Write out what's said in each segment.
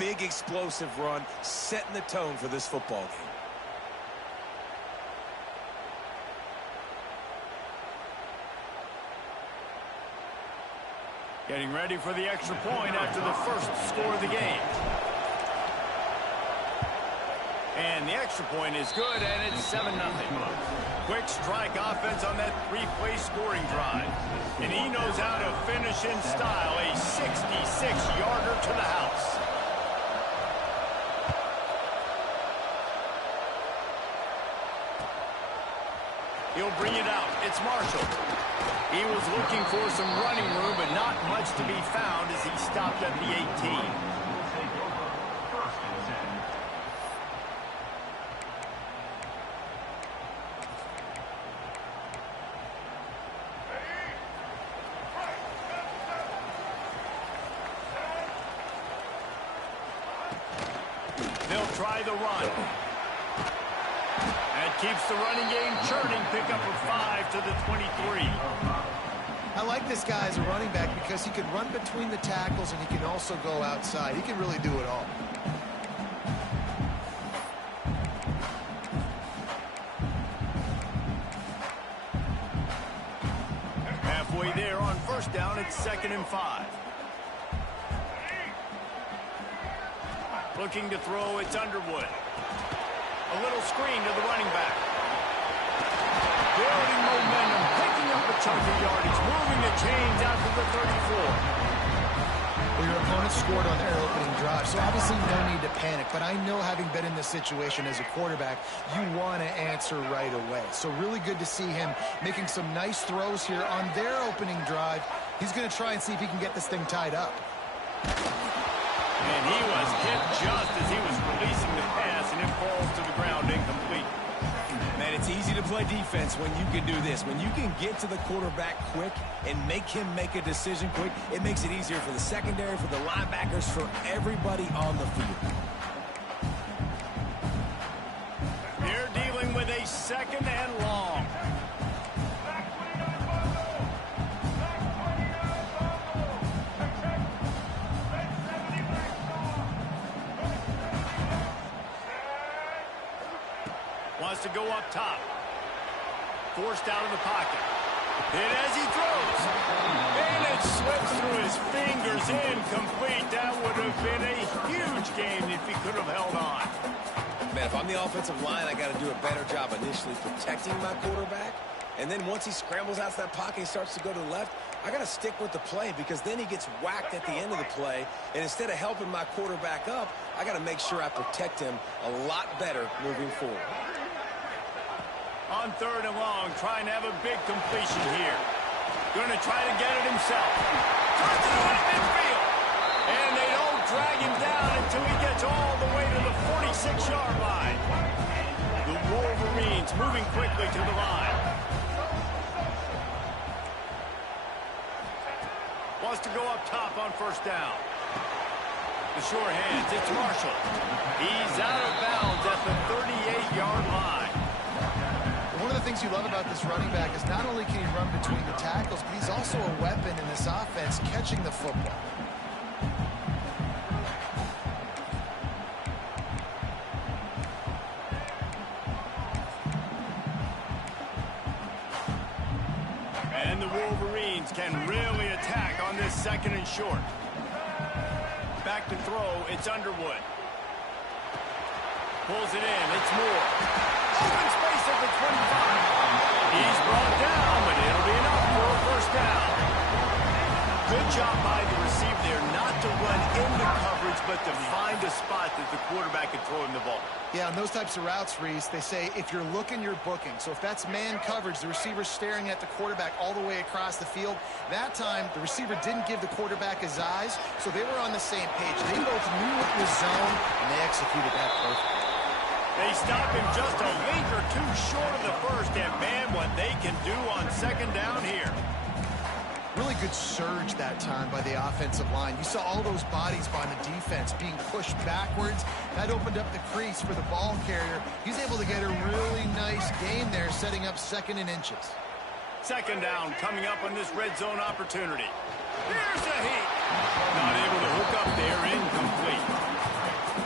big explosive run, setting the tone for this football game. Getting ready for the extra point after the first score of the game. And the extra point is good, and it's 7-0. Quick strike offense on that three-play scoring drive. And he knows how to finish in style, a 66-yarder to the house. He'll bring it out. It's Marshall. He was looking for some running room, but not much to be found as he stopped at the 18. They'll try the run. And keeps the running game churning. Pickup of 5 to the 23. I like this guy as a running back because he can run between the tackles and he can also go outside. He can really do it all. Halfway there on first down, it's 2nd and 5. Looking to throw, it's Underwood. A little screen to the running back. Building momentum, picking up a chunk of yardage, moving the chains out to the 34. Well, your opponent scored on their opening drive, so obviously no need to panic. But I know, having been in this situation as a quarterback, you want to answer right away. So really good to see him making some nice throws here on their opening drive. He's going to try and see if he can get this thing tied up. And he was hit just as he was releasing the pass, and it falls to the ground incomplete. Man, it's easy to play defense when you can do this. When you can get to the quarterback quick and make him make a decision quick, it makes it easier for the secondary, for the linebackers, for everybody on the field. They're dealing with a 2nd and long. Wants to go up top. Forced out of the pocket. And as he throws, and it slips through his fingers, incomplete. That would have been a huge game if he could have held on. Man, if I'm the offensive line, I got to do a better job initially protecting my quarterback. And then once he scrambles out of that pocket and starts to go to the left, I got to stick with the play, because then he gets whacked at the end of the play. And instead of helping my quarterback up, I got to make sure I protect him a lot better moving forward. On 3rd and long, trying to have a big completion here. Going to try to get it himself. Turns it away midfield. And they don't drag him down until he gets all the way to the 46-yard line. The Wolverines moving quickly to the line. Wants to go up top on first down. The sure hands, it's Marshall. He's out of bounds at the 38-yard line. One of the things you love about this running back is not only can he run between the tackles, but he's also a weapon in this offense catching the football. And the Wolverines can really attack on this 2nd and short. Back to throw, it's Underwood. Pulls it in, it's Moore. Open space at the 25. He's brought down, but it'll be enough for a first down. Good job by the receiver there not to run into coverage, but to find a spot that the quarterback could throw him the ball. Yeah, on those types of routes, Reese, they say if you're looking, you're booking. So if that's man coverage, the receiver's staring at the quarterback all the way across the field. That time, the receiver didn't give the quarterback his eyes, so they were on the same page. They both knew it was zone, and they executed that perfectly. They stop him just a link or two short of the first, and man, what they can do on 2nd down here. Really good surge that time by the offensive line. You saw all those bodies by the defense being pushed backwards. That opened up the crease for the ball carrier. He's able to get a really nice gain there, setting up 2nd and inches. 2nd down coming up on this red zone opportunity. Here's a heat. Not able to hook up there, incomplete.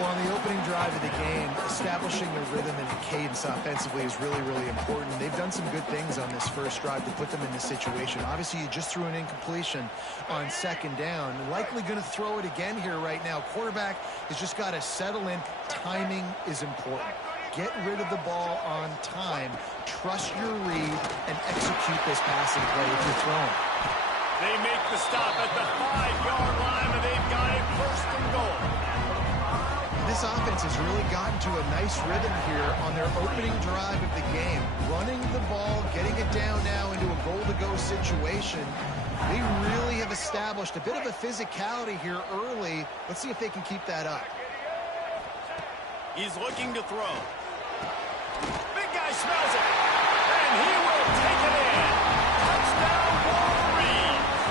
Well, on the opening drive of the game, establishing a rhythm and a cadence offensively is really, really important. They've done some good things on this first drive to put them in this situation. Obviously, you just threw an incompletion on second down. Likely going to throw it again here right now. Quarterback has just got to settle in. Timing is important. Get rid of the ball on time. Trust your read and execute this passing play if you're throwing. They make the stop at the 5-yard line, and they've got it first and goal. This offense has really gotten to a nice rhythm here on their opening drive of the game. Running the ball, getting it down now into a goal-to-go situation. They really have established a bit of a physicality here early. Let's see if they can keep that up. He's looking to throw. Big guy smells it, and he will take it in. Touchdown, Wolverines.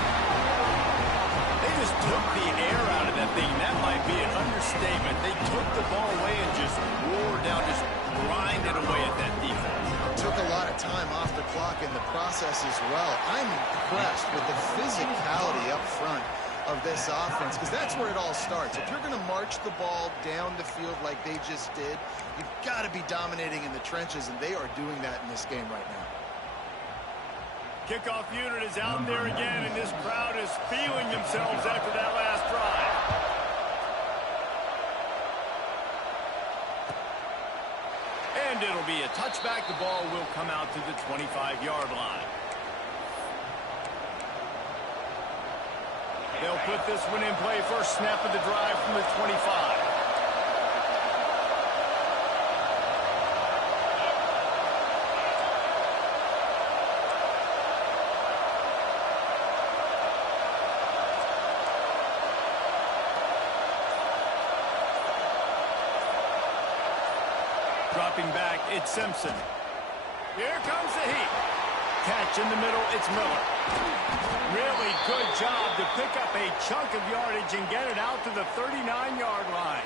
They just took the air out of that thing. That might be an understatement. They took the ball away and just wore down, just grinded away at that defense. Took a lot of time off the clock in the process as well. I'm impressed with the physicality up front of this offense, because that's where it all starts. If you're going to march the ball down the field like they just did, you've got to be dominating in the trenches, and they are doing that in this game right now. Kickoff unit is out there again, and this crowd is feeling themselves after that last drive. And it'll be a touchback. The ball will come out to the 25-yard line. They'll put this one in play. First snap of the drive from the 25. Dropping back, it's Simpson. Here comes the heat. Catch in the middle, it's Miller. Really good job to pick up a chunk of yardage and get it out to the 39-yard line.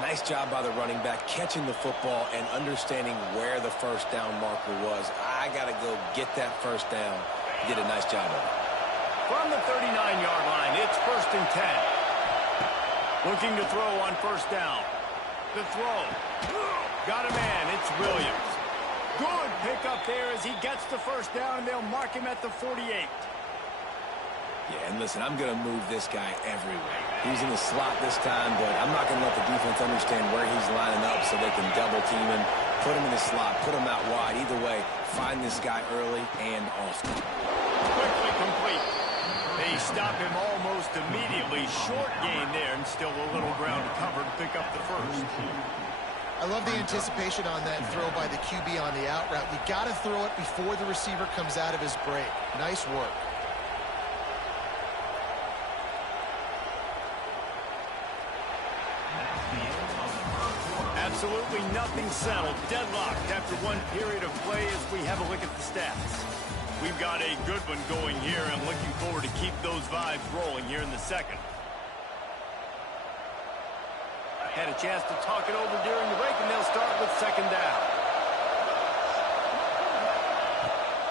Nice job by the running back, catching the football and understanding where the first down marker was. I got to go get that first down. He did a nice job of it. From the 39-yard line, it's first and 10. Looking to throw on first down. The throw. Got a man, it's Williams. Good pickup there as he gets the first down, and they'll mark him at the 48. Yeah, and listen, I'm going to move this guy everywhere. He's in the slot this time, but I'm not going to let the defense understand where he's lining up so they can double team him, put him in the slot, put him out wide. Either way, find this guy early and often. Quickly complete. They stop him almost immediately. Short gain there, and still a little ground to cover to pick up the first. I love the anticipation on that throw by the QB on the out route. You got to throw it before the receiver comes out of his break. Nice work. Absolutely nothing settled. Deadlocked after one period of play as we have a look at the stats. We've got a good one going here, and looking forward to keep those vibes rolling here in the second. Had a chance to talk it over during the break, and they'll start with second down.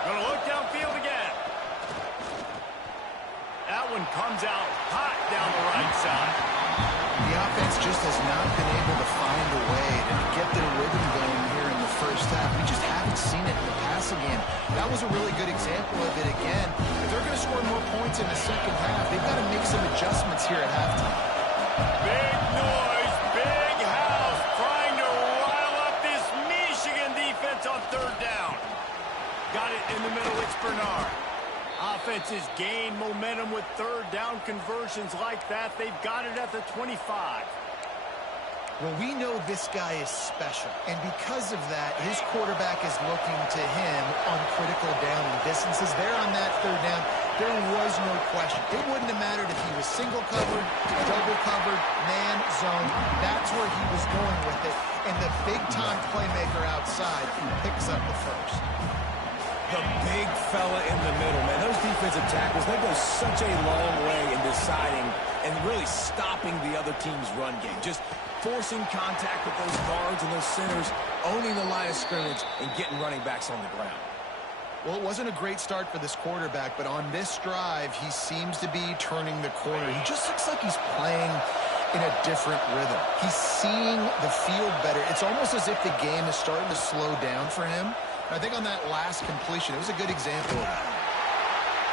Gonna look downfield again. That one comes out hot down the right side. The offense just has not been able to find a way to get their rhythm going here in the first half. We just haven't seen it in the passing game. That was a really good example of it again. If they're going to score more points in the second half, they've got to make some adjustments here at halftime. Big noise, big house, trying to rile up this Michigan defense on third down. Got it in the middle, it's Bernard. Offenses gain momentum with third down conversions like that. They've got it at the 25. Well, we know this guy is special, and because of that, his quarterback is looking to him on critical down and distances. There on that third down, there was no question. It wouldn't have mattered if he was single covered, double covered, man, zone. That's where he was going with it, and the big-time playmaker outside picks up the first. The big fella in the middle, man. Those defensive tackles, they go such a long way in deciding and really stopping the other team's run game. Just forcing contact with those guards and those centers, owning the line of scrimmage, and getting running backs on the ground. Well, it wasn't a great start for this quarterback, but on this drive, he seems to be turning the corner. He just looks like he's playing in a different rhythm. He's seeing the field better. It's almost as if the game is starting to slow down for him. I think on that last completion, it was a good example of that.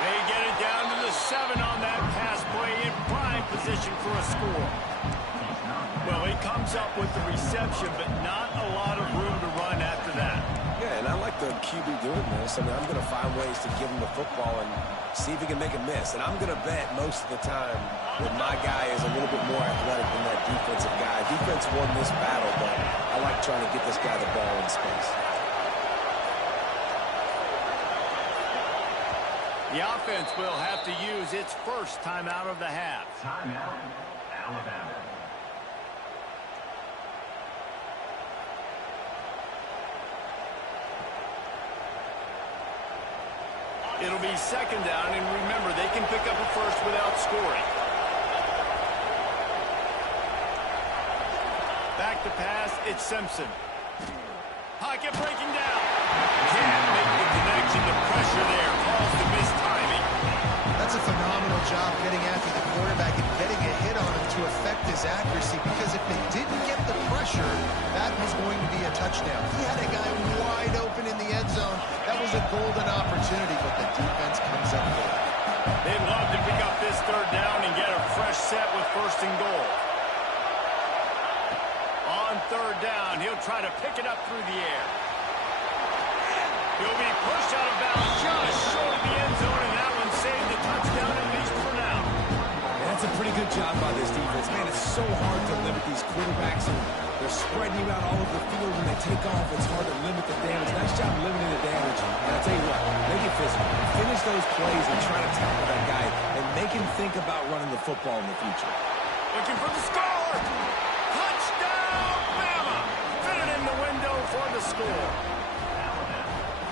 They get it down to the 7 on that pass play in prime position for a score. Well, he comes up with the reception, but not a lot of room to run after that. Yeah, and I like the QB doing this. I mean, I'm going to find ways to give him the football and see if he can make a miss. And I'm going to bet most of the time that my guy is a little bit more athletic than that defensive guy. Defense won this battle, but I like trying to get this guy the ball in space. The offense will have to use its first timeout of the half. Timeout, Alabama. It'll be second down, and remember, they can pick up a first without scoring. Back to pass, it's Simpson. Pocket breaking down. Can't make the connection. The pressure there calls the missed timing. That's a phenomenal job getting after the quarterback and getting a hit on him to affect his accuracy, because if they didn't get the pressure, that was going to be a touchdown. He had a guy wide open in the end zone. That was a golden opportunity, but the defense comes up with it. They'd love to pick up this third down and get a fresh set with first and goal. On third down, he'll try to pick it up through the air. He'll be pushed out of bounds just short of the end zone, and that one saved the touchdown, at least for now. And that's a pretty good job by this defense. Man, it's so hard to limit these quarterbacks, and they're spreading you out all over the field. When they take off, it's hard to limit the damage. Nice job limiting the damage. And I'll tell you what, make it physical. Finish those plays and try to tackle that guy and make him think about running the football in the future. Looking for the score. Touchdown, Bama. Fit it in the window for the score.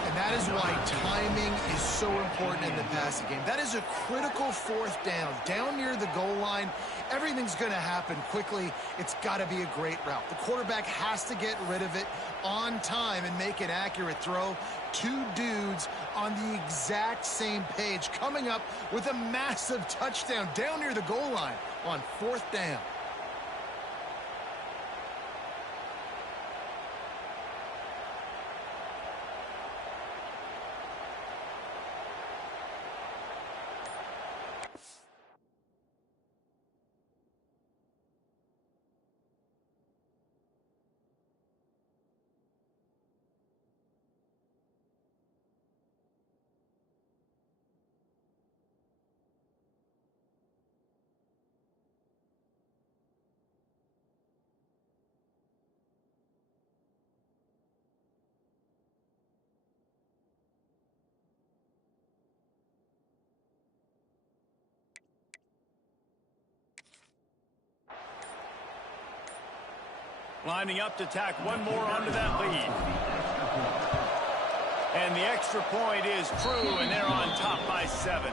And that is why timing is so important in the passing game. That is a critical fourth down. Down near the goal line, everything's going to happen quickly. It's got to be a great route. The quarterback has to get rid of it on time and make an accurate throw. Two dudes on the exact same page coming up with a massive touchdown down near the goal line on fourth down. Lining up to tack one more onto that lead. And the extra point is true, and they're on top by 7.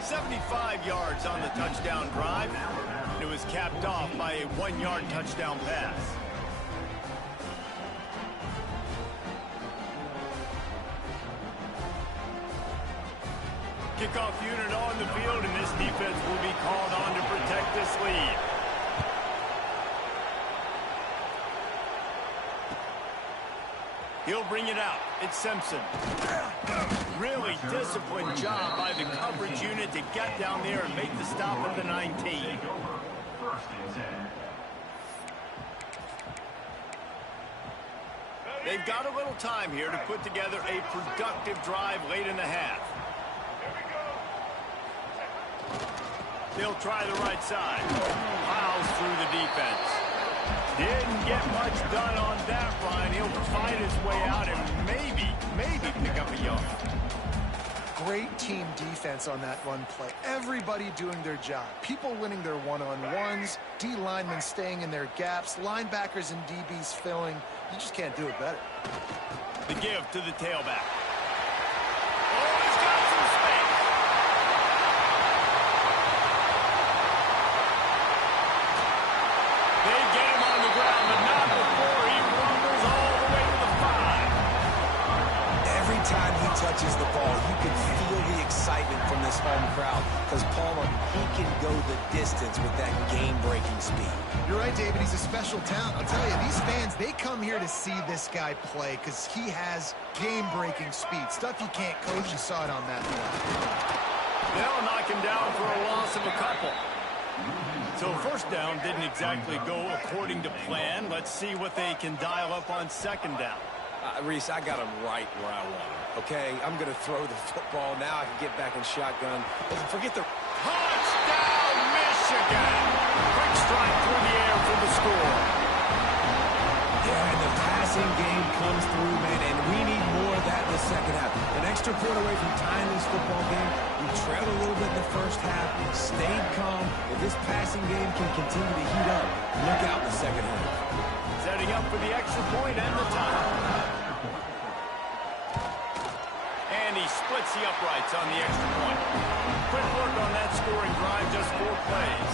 75 yards on the touchdown drive. It was capped off by a 1-yard touchdown pass. Kickoff unit on the field, and this defense will be called on to protect this lead. He'll bring it out. It's Simpson. Really disciplined job by the coverage unit to get down there and make the stop at the 19. They've got a little time here to put together a productive drive late in the half. They'll try the right side. Plows through the defense. Didn't get much done on that run. He'll fight his way out and maybe pick up a yard. Great team defense on that run play. Everybody doing their job. People winning their one-on-ones, D linemen staying in their gaps, linebackers and DBs filling. You just can't do it better. The give to the tailback. Oh, he's got some space. They get him on the ground, but not before he rumbles all the way to the 5. Every time he touches the ball, you can feel the excitement from this home crowd because Palmer, he can go the distance with that game-breaking speed. You're right, David. He's a special talent. I'll tell you, these fans, they come here to see this guy play because he has game-breaking speed. Stuff you can't coach. You saw it on that play. They'll knock him down for a loss of a couple. So first down didn't exactly go according to plan. Let's see what they can dial up on second down. Reese, I got him right where I want him, okay? I'm going to throw the football. Now I can get back in shotgun. Forget the... Touchdown, Michigan! Quick strike through the air for the score. Yeah, and the passing game comes through, man, and we need more of that in the second half. An extra point away from tying this football game. We trailed a little bit in the first half, stayed calm. If this passing game can continue to heat up, look out in the second half. Setting up for the extra point and the tie. And he splits the uprights on the extra point. Quick work on that scoring drive, just 4 plays.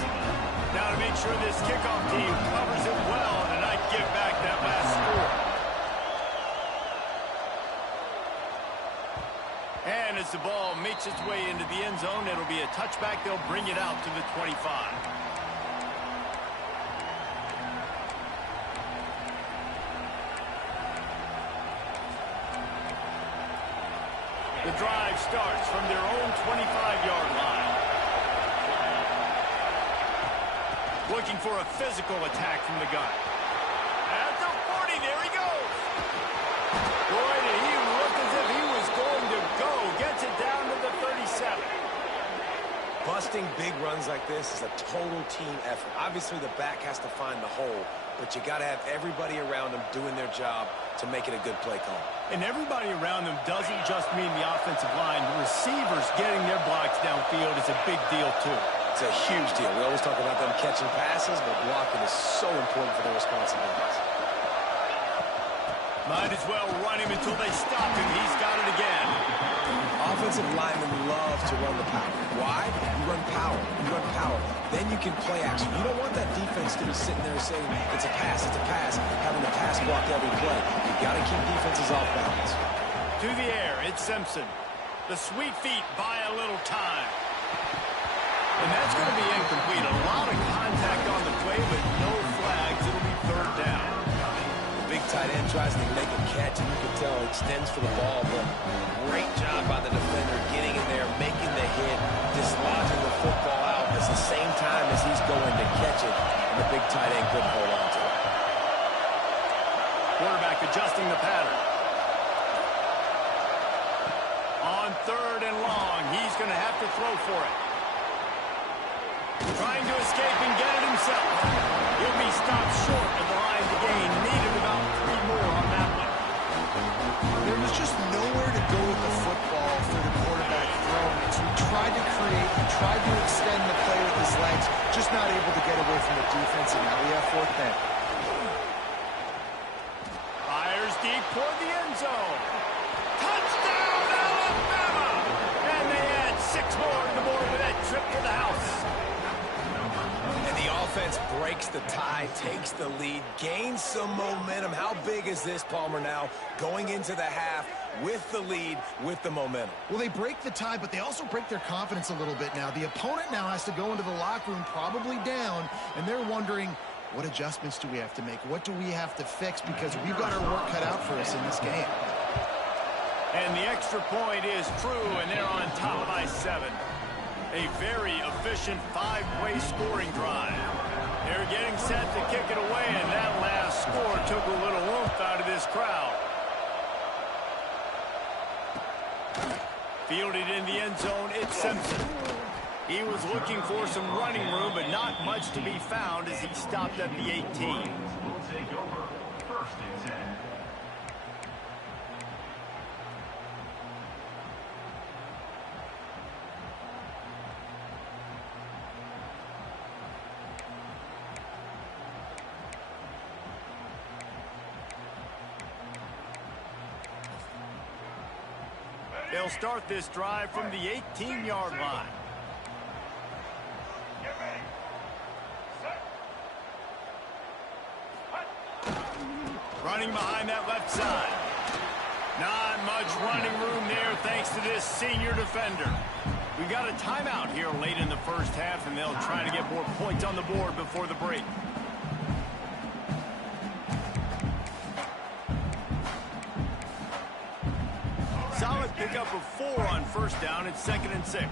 Now to make sure this kickoff team covers it well and not give back that last score. And as the ball makes its way into the end zone, it'll be a touchback. They'll bring it out to the 25. The drive starts from their own 25-yard line. Looking for a physical attack from the gun. At the 40, there he goes. Boy, did he look as if he was going to go. Gets it down to the 37. Busting big runs like this is a total team effort. Obviously, the back has to find the hole, but you got to have everybody around them doing their job to make it a good play call. And everybody around them doesn't just mean the offensive line. The receivers getting their blocks downfield is a big deal, too. It's a huge deal. We always talk about them catching passes, but blocking is so important for their responsibilities. Might as well run him until they stop him. He's got it again. Offensive linemen love to run the power. Why? You run power. You run power. Then you can play action. You don't want that defense to be sitting there saying, it's a pass, having to pass block every play. You got to keep defenses off balance. To the air, it's Simpson. The sweet feet buy a little time. And that's going to be incomplete. A lot of contact on the play, but no flags. It'll be third down. The big tight end tries to make a catch, and you can tell he extends for the ball, but great job by the defender getting in there, making the hit, dislodging the football out at the same time as he's going to catch it, and the big tight end couldn't hold on to it. Quarterback adjusting the pattern. On third and long, he's going to have to throw for it. Trying to escape and get it himself. He'll be stopped short of the line to gain. Needed about 3 more on that one. There was just nowhere to go with the football for the quarterback throwing it. So he tried to create, he tried to extend the play with his legs, just not able to get away from the defense, and now we have 4th down. Fires deep toward the end zone. Touchdown, Alabama! And they add 6 more to the board with that trip to the house. And the offense breaks the tie, takes the lead, gains some momentum. How big is this, Palmer, now going into the half with the lead, with the momentum? Well, they break the tie, but they also break their confidence a little bit now. The opponent now has to go into the locker room probably down, and they're wondering, what adjustments do we have to make? What do we have to fix? Because we've got our work cut out for us in this game. And the extra point is true, and they're on top by 7. A very efficient 5-way scoring drive. They're getting set to kick it away, and that last score took a little oomph out of this crowd. Fielded in the end zone, it's Simpson. He was looking for some running room, but not much to be found as he stopped at the 18. Will take over 1st and 10. They'll start this drive from the 18-yard line. Running behind that left side. Not much running room there thanks to this senior defender. We got a timeout here late in the first half, and they'll try to get more points on the board before the break. Solid pickup of 4 on first down. It's 2nd and 6.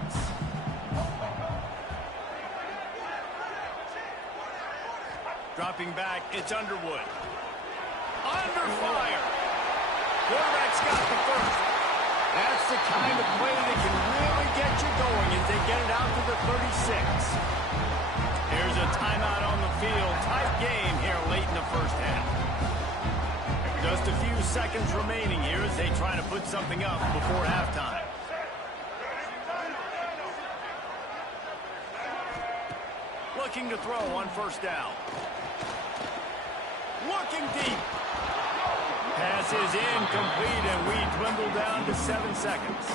Dropping back, it's Underwood. Under fire. Quarterback's got the first. That's the kind of play that can really get you going as they get it out to the 36. Here's a timeout on the field. Tight game here late in the first half. Just a few seconds remaining here as they try to put something up before halftime. Looking to throw on first down. Looking deep. Pass is incomplete, and we dwindle down to 7 seconds.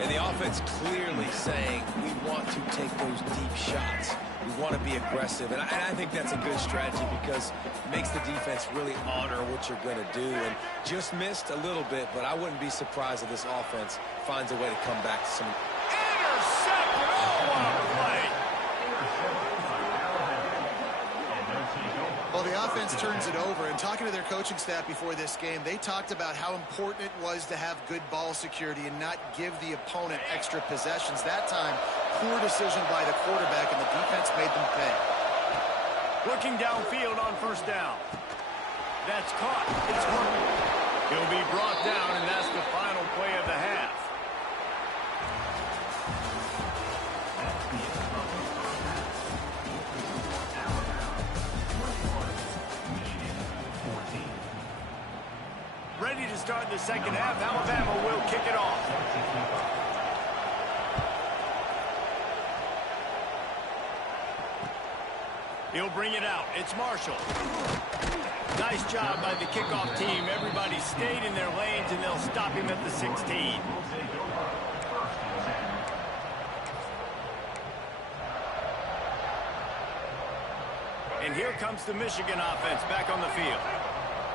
And the offense clearly saying we want to take those deep shots. We want to be aggressive, and I think that's a good strategy because it makes the defense really honor what you're going to do. And just missed a little bit, but I wouldn't be surprised if this offense finds a way to come back to some. Intercepted! Oh, what a play! Well, the offense turns it over, and talking to their coaching staff before this game, they talked about how important it was to have good ball security and not give the opponent extra possessions. That time, poor decision by the quarterback, and the defense made them pay. Looking downfield on first down. That's caught. It's Harden. He'll be brought down, and that's the final play of the half. Ready to start the second half. Alabama will kick it off. He'll bring it out. It's Marshall. Nice job by the kickoff team. Everybody stayed in their lanes, and they'll stop him at the 16. And here comes the Michigan offense back on the field.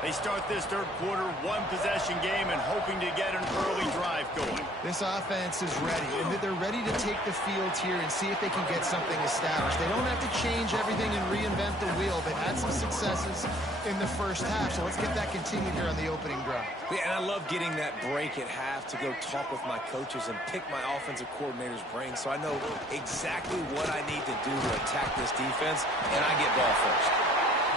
They start this third quarter, one-possession game, and hoping to get an early drive going. This offense is ready, and they're ready to take the field here and see if they can get something established. They don't have to change everything and reinvent the wheel. They've had some successes in the first half, so let's get that continued here on the opening drive. Yeah, and I love getting that break at half to go talk with my coaches and pick my offensive coordinator's brain so I know exactly what I need to do to attack this defense, and I get ball first.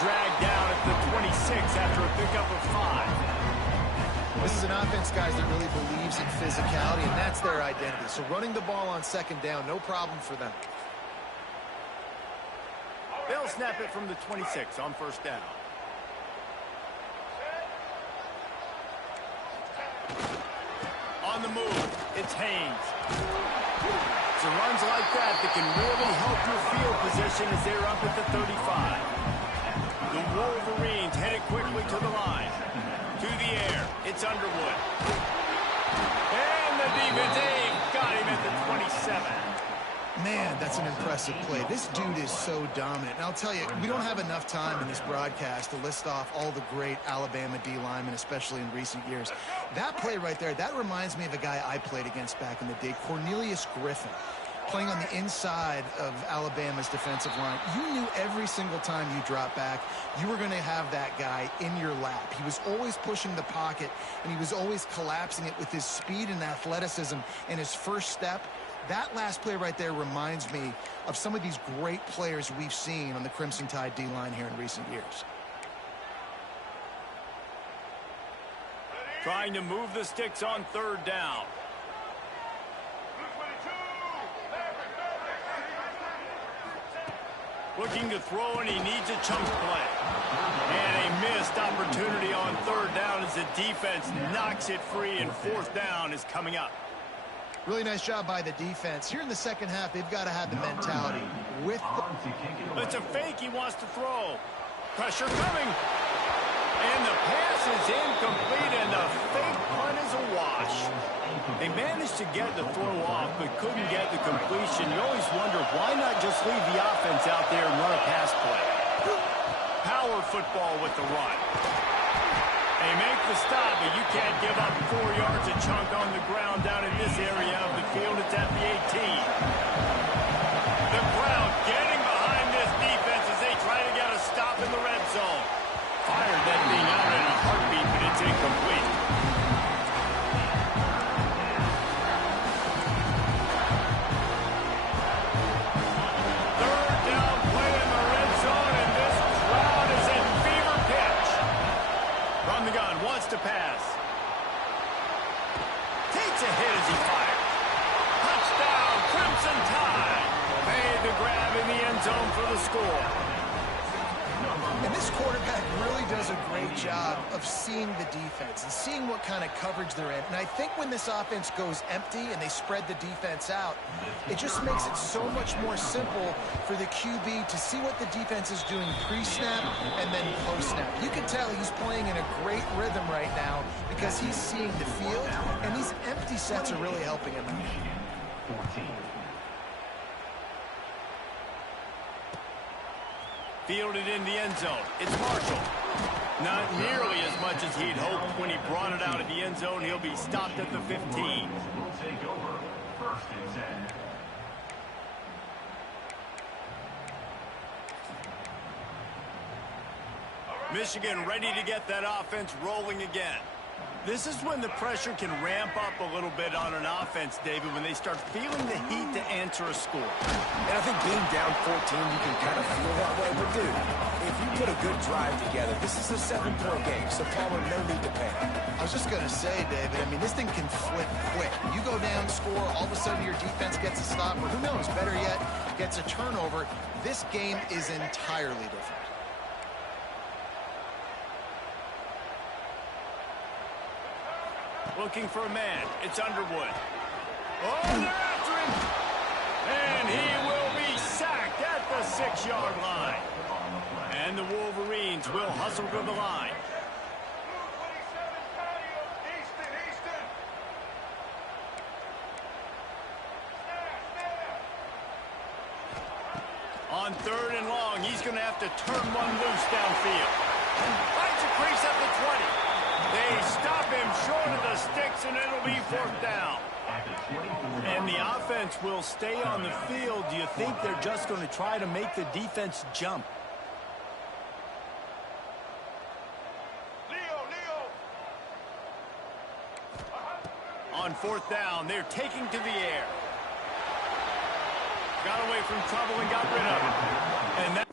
Dragged down at the 26 after a pickup of 5. This is an offense, guys, that really believes in physicality, and that's their identity. So running the ball on second down, no problem for them. They'll snap it from the 26 on first down. On the move, it's Haynes. So runs like that can really help your field position as they're up at the 35. The Wolverines headed quickly to the line. To the air, it's Underwood. And the defense got him at the 27. Man, that's an impressive play. This dude is so dominant. And I'll tell you, we don't have enough time in this broadcast to list off all the great Alabama D linemen, especially in recent years. That play right there, that reminds me of a guy I played against back in the day, Cornelius Griffin, playing on the inside of Alabama's defensive line. You knew every single time you dropped back, you were going to have that guy in your lap. He was always pushing the pocket, and he was always collapsing it with his speed and athleticism and his first step. That last play right there reminds me of some of these great players we've seen on the Crimson Tide D-line here in recent years. Trying to move the sticks on third down. Looking to throw, and he needs a chunk play. And a missed opportunity on third down as the defense knocks it free, and fourth down is coming up. Really nice job by the defense. Here in the second half, they've got to have the mentality with the... It's a fake he wants to throw. Pressure coming. And the pass is incomplete, and the fake punt is a wash. They managed to get the throw off, but couldn't get the completion. You always wonder, why not just leave the offense out there and run a pass play? Power football with the run. They make the stop, but you can't give up 4 yards a chunk on the ground down in this area of the field. It's at the 18. The crowd getting behind this defense as they try to get a stop in the red zone. Fired that thing out in a heartbeat, but it's incomplete. Third down play in the red zone, and this crowd is in fever pitch. From the gun, wants to pass. Takes a hit as he fires. Touchdown, Crimson Tide. Made the grab in the end zone for the score. And this quarterback really does a great job of seeing the defense and seeing what kind of coverage they're in. And I think when this offense goes empty and they spread the defense out, it just makes it so much more simple for the QB to see what the defense is doing pre-snap and then post-snap. You can tell he's playing in a great rhythm right now because he's seeing the field, and these empty sets are really helping him out. 14. Fielded in the end zone. It's Marshall. Not nearly as much as he'd hoped when he brought it out of the end zone. He'll be stopped at the 15. Will take over. First and 10. Michigan ready to get that offense rolling again. This is when the pressure can ramp up a little bit on an offense, David, when they start feeling the heat to answer a score. And I think being down 14, you can kind of feel that way. But, dude, if you put a good drive together, this is a 7-point game, so Palmer, no need to panic. I was just going to say, David, I mean, this thing can flip quick. You go down, score, all of a sudden your defense gets a stop, or who knows, better yet, gets a turnover. This game is entirely different. Looking for a man. It's Underwood. Oh, they're after him. And he will be sacked at the 6-yard line. And the Wolverines will hustle to the line. On 3rd and long, he's going to have to turn one loose downfield. Finds a crease at the 20. They stop him short of the sticks, and it'll be 4th down. And the offense will stay on the field. Do you think they're just going to try to make the defense jump? On 4th down, they're taking to the air. Got away from trouble and got rid of it. And that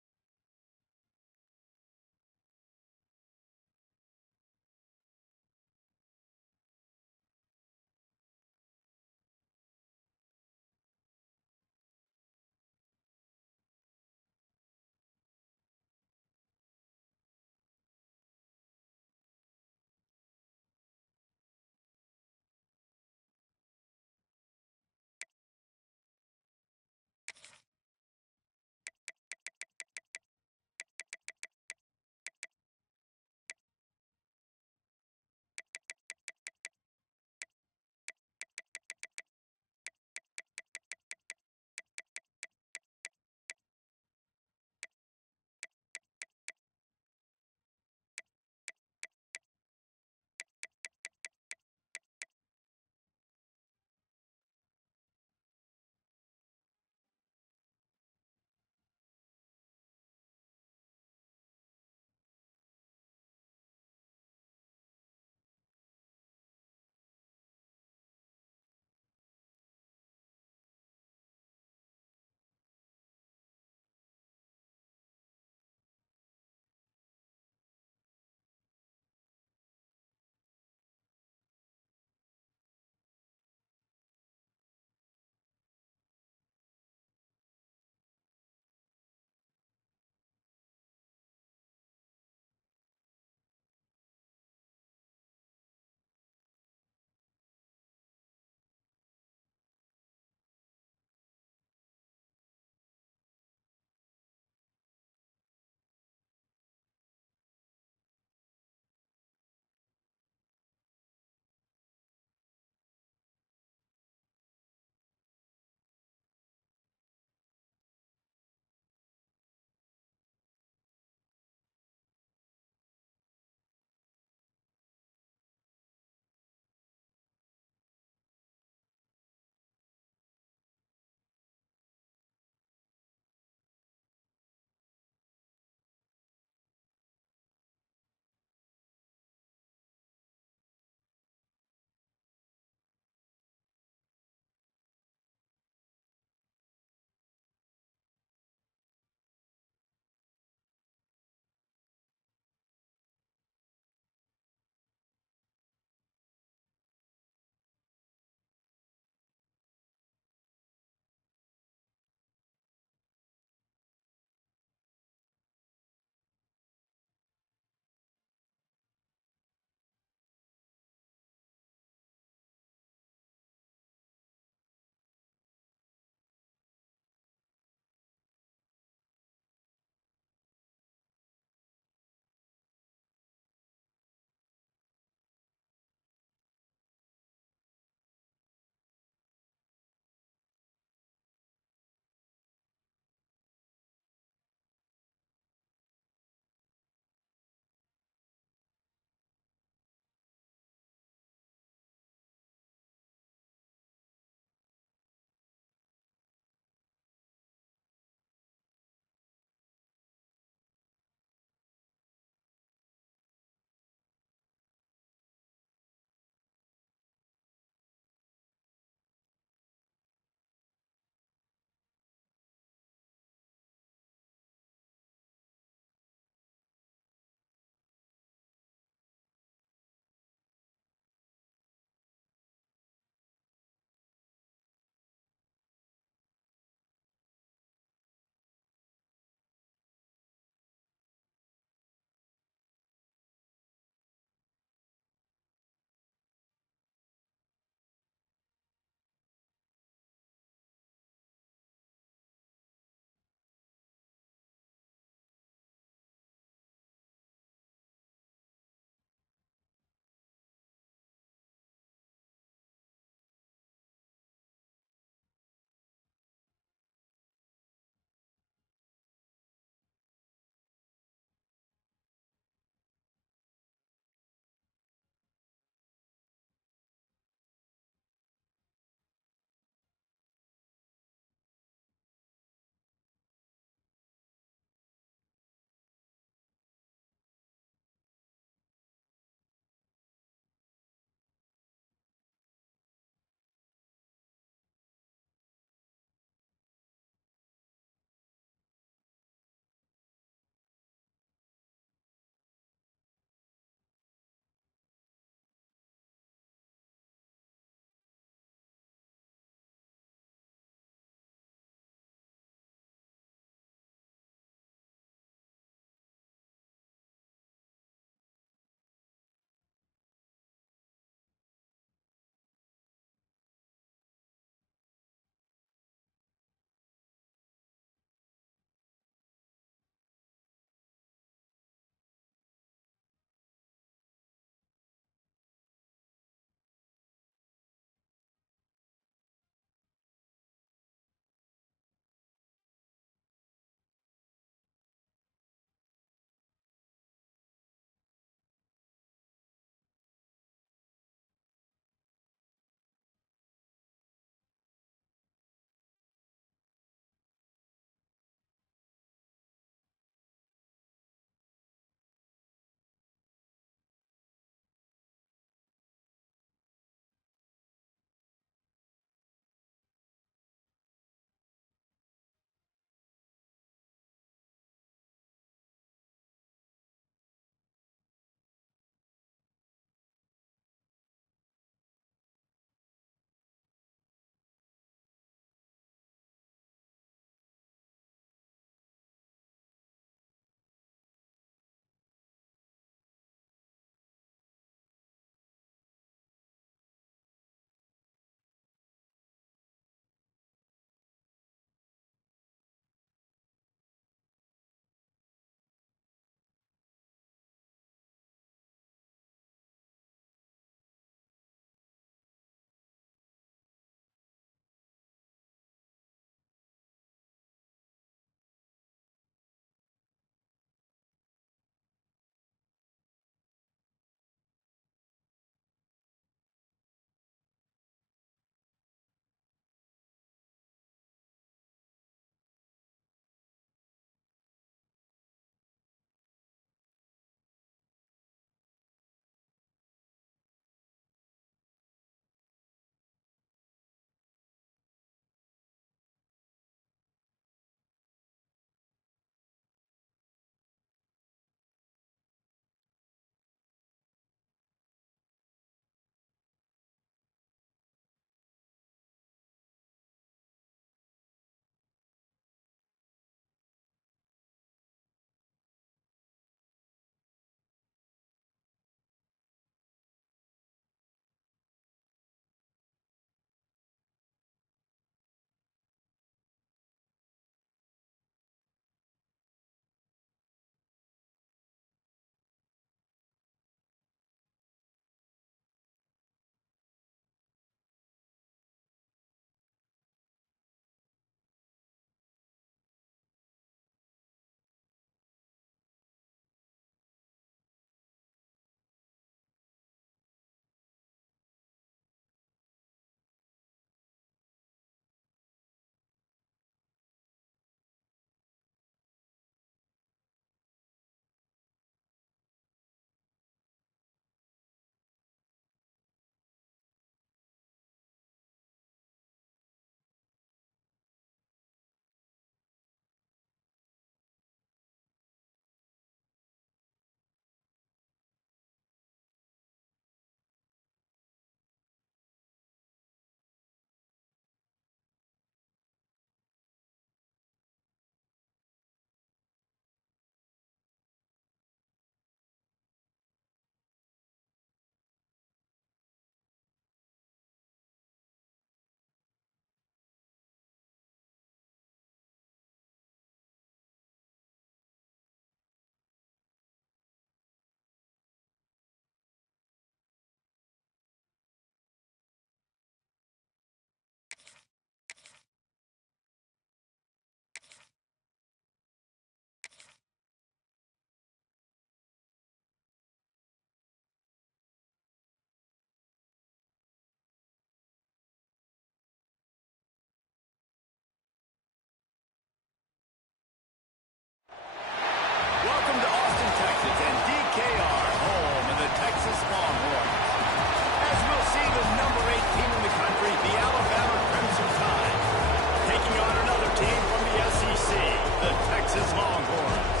Texas Longhorns.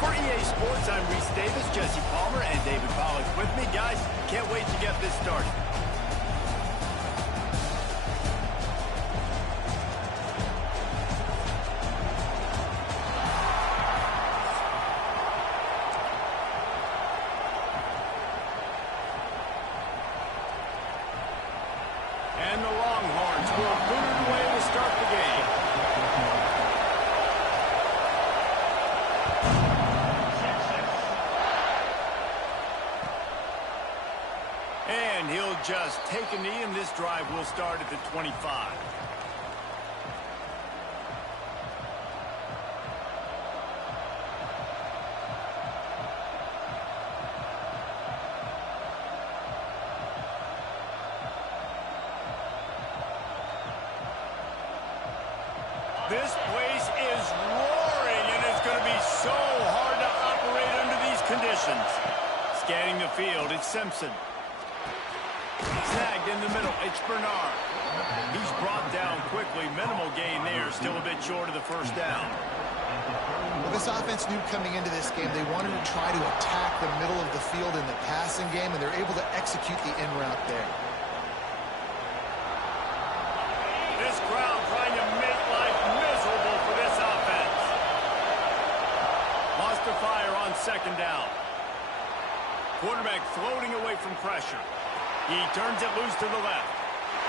For EA Sports, I'm Reese Davis, Jesse Palmer, and David Pollack with me. Guys, can't wait to get this started. And the Longhorns will boot it away to start the game. And he'll just take a knee, and this drive will start at the 25. This place is roaring, and it's going to be so hard to operate under these conditions. Scanning the field, it's Simpson. Snagged in the middle, it's Bernard. He's brought down quickly. Minimal gain there, still a bit short of the first down. Well, this offense knew coming into this game they wanted to try to attack the middle of the field in the passing game, and they're able to execute the in route there. This crowd trying to make life miserable for this offense. Lost to fire on second down. Quarterback floating away from pressure. He turns it loose to the left.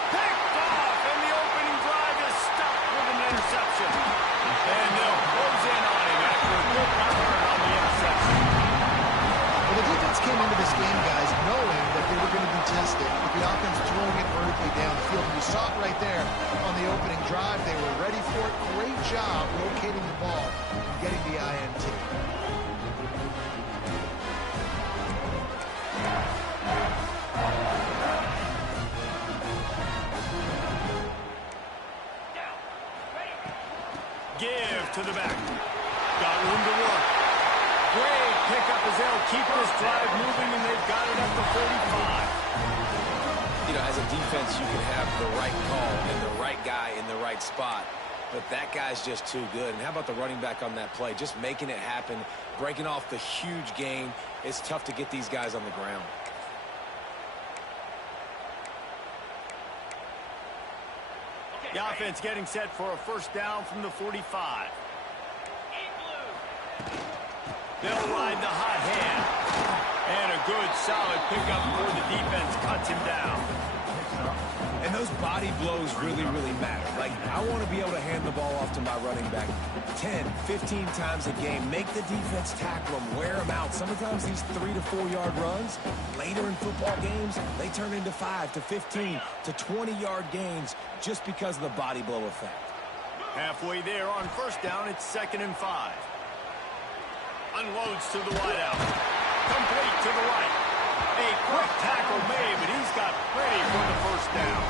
Picked off, and the opening drive is stuck with an interception. And they'll close in on him after a good return on the interception. Well, the defense came into this game, guys, knowing that they were going to be tested with the offense throwing it vertically downfield. And you saw it right there on the opening drive. They were ready for it. Great job locating the ball and getting the INT. Give to the back. Got room to work. Great pickup as they'll keep this drive moving, and they've got it up to 45. You know, as a defense, you can have the right call and the right guy in the right spot, but that guy's just too good. And how about the running back on that play? Just making it happen, breaking off the huge gain. It's tough to get these guys on the ground. The offense getting set for a first down from the 45. They'll ride the hot hand. And a good, solid pickup before the defense cuts him down. And those body blows really, really matter. Like, I want to be able to hand the ball off to my running back 10, 15 times a game. Make the defense tackle them, wear them out. Sometimes these 3 to 4 yard runs, later in football games, they turn into 5 to 15 to 20 yard gains just because of the body blow effect. Halfway there on first down, it's 2nd and 5. Unloads to the wideout. Complete to the right. A quick tackle made, but he's got plenty for the first down.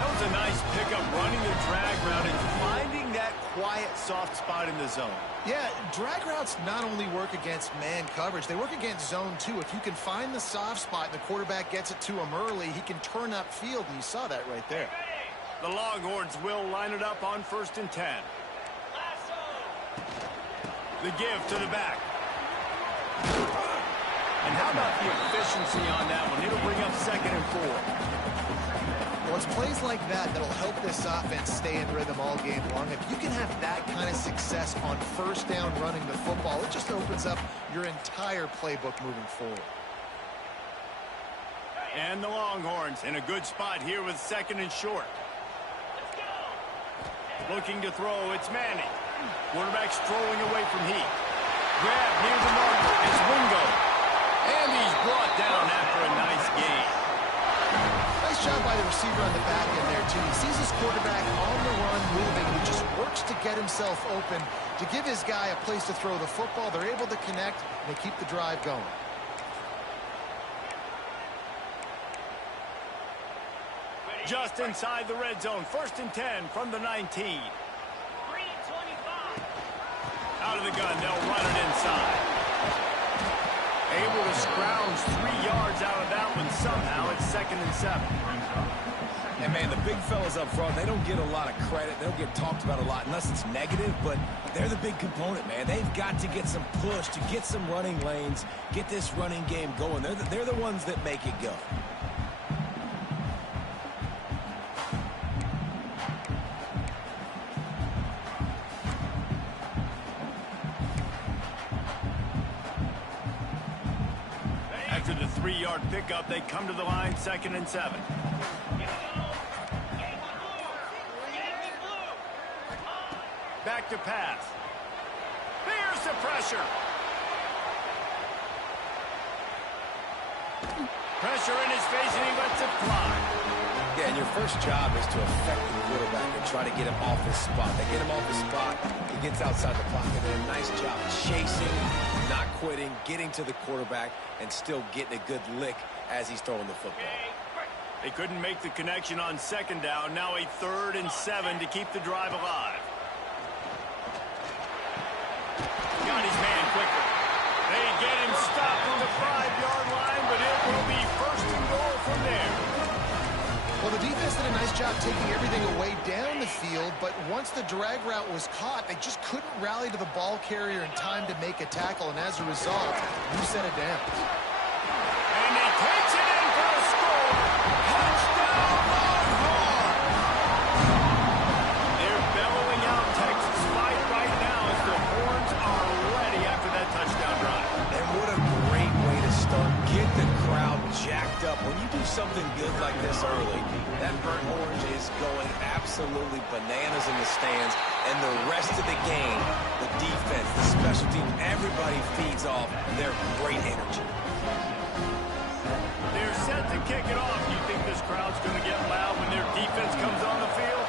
That was a nice pickup, running the drag route and finding that quiet, soft spot in the zone. Yeah, drag routes not only work against man coverage, they work against zone too. If you can find the soft spot and the quarterback gets it to him early, he can turn upfield, and you saw that right there. The Longhorns will line it up on 1st and 10. The give to the back. And how about the efficiency on that one? It'll bring up 2nd and 4. Well, it's plays like that that'll help this offense stay in rhythm all game long. If you can have that kind of success on first down running the football, it just opens up your entire playbook moving forward. And the Longhorns in a good spot here with 2nd and short. Looking to throw, it's Manning. Quarterback strolling away from Heath. Grab near the marker, it's Wingo. And he's brought down after a nice gain. Nice job by the receiver on the back end there, too. He sees his quarterback on the run moving, and he just works to get himself open to give his guy a place to throw the football. They're able to connect, and they keep the drive going. Just inside the red zone, 1st and 10 from the 19. Out of the gun, they'll run it inside. Able to scrounge 3 yards out of that one somehow. It's 2nd and 7. And, man, the big fellas up front, they don't get a lot of credit. They don't get talked about a lot unless it's negative, but they're the big component, man. They've got to get some push to get some running lanes, get this running game going. They're the ones that make it go. After the 3-yard pickup, they come to the line, 2nd and 7. Back to pass. There's the pressure. Pressure in his face, and he lets it fly. Yeah, and your first job is to affect the quarterback and try to get him off his spot. They get him off his spot, he gets outside the pocket, and a nice job chasing, not quitting, getting to the quarterback, and still getting a good lick as he's throwing the football. They couldn't make the connection on 2nd down. Now a 3rd and 7 to keep the drive alive. Got his man quicker. They get him stopped at the 5-yard line, but it will be 1st and goal from there. Well, the defense did a nice job taking everything away down the field, but once the drag route was caught, they just couldn't rally to the ball carrier in time to make a tackle, and as a result, you set it down. And he takes it in for a score. Touchdown, Longhorn! They're bellowing out Texas fight right now as the Horns are ready after that touchdown drive. And what a great way to start. Get the crowd jacked up. When you do something good like this early, that burnt orange is going absolutely bananas in the stands. And the rest of the game, the defense, the special team, everybody feeds off their great energy. They're set to kick it off. Do you think this crowd's going to get loud when their defense comes on the field?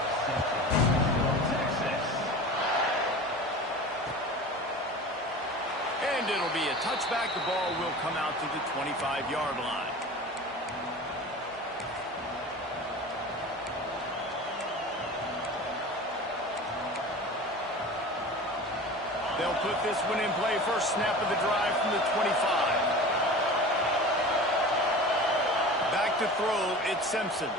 And it'll be a touchback. The ball will come out to the 25-yard line. They'll put this one in play. First snap of the drive from the 25. Back to throw, it's Simpson.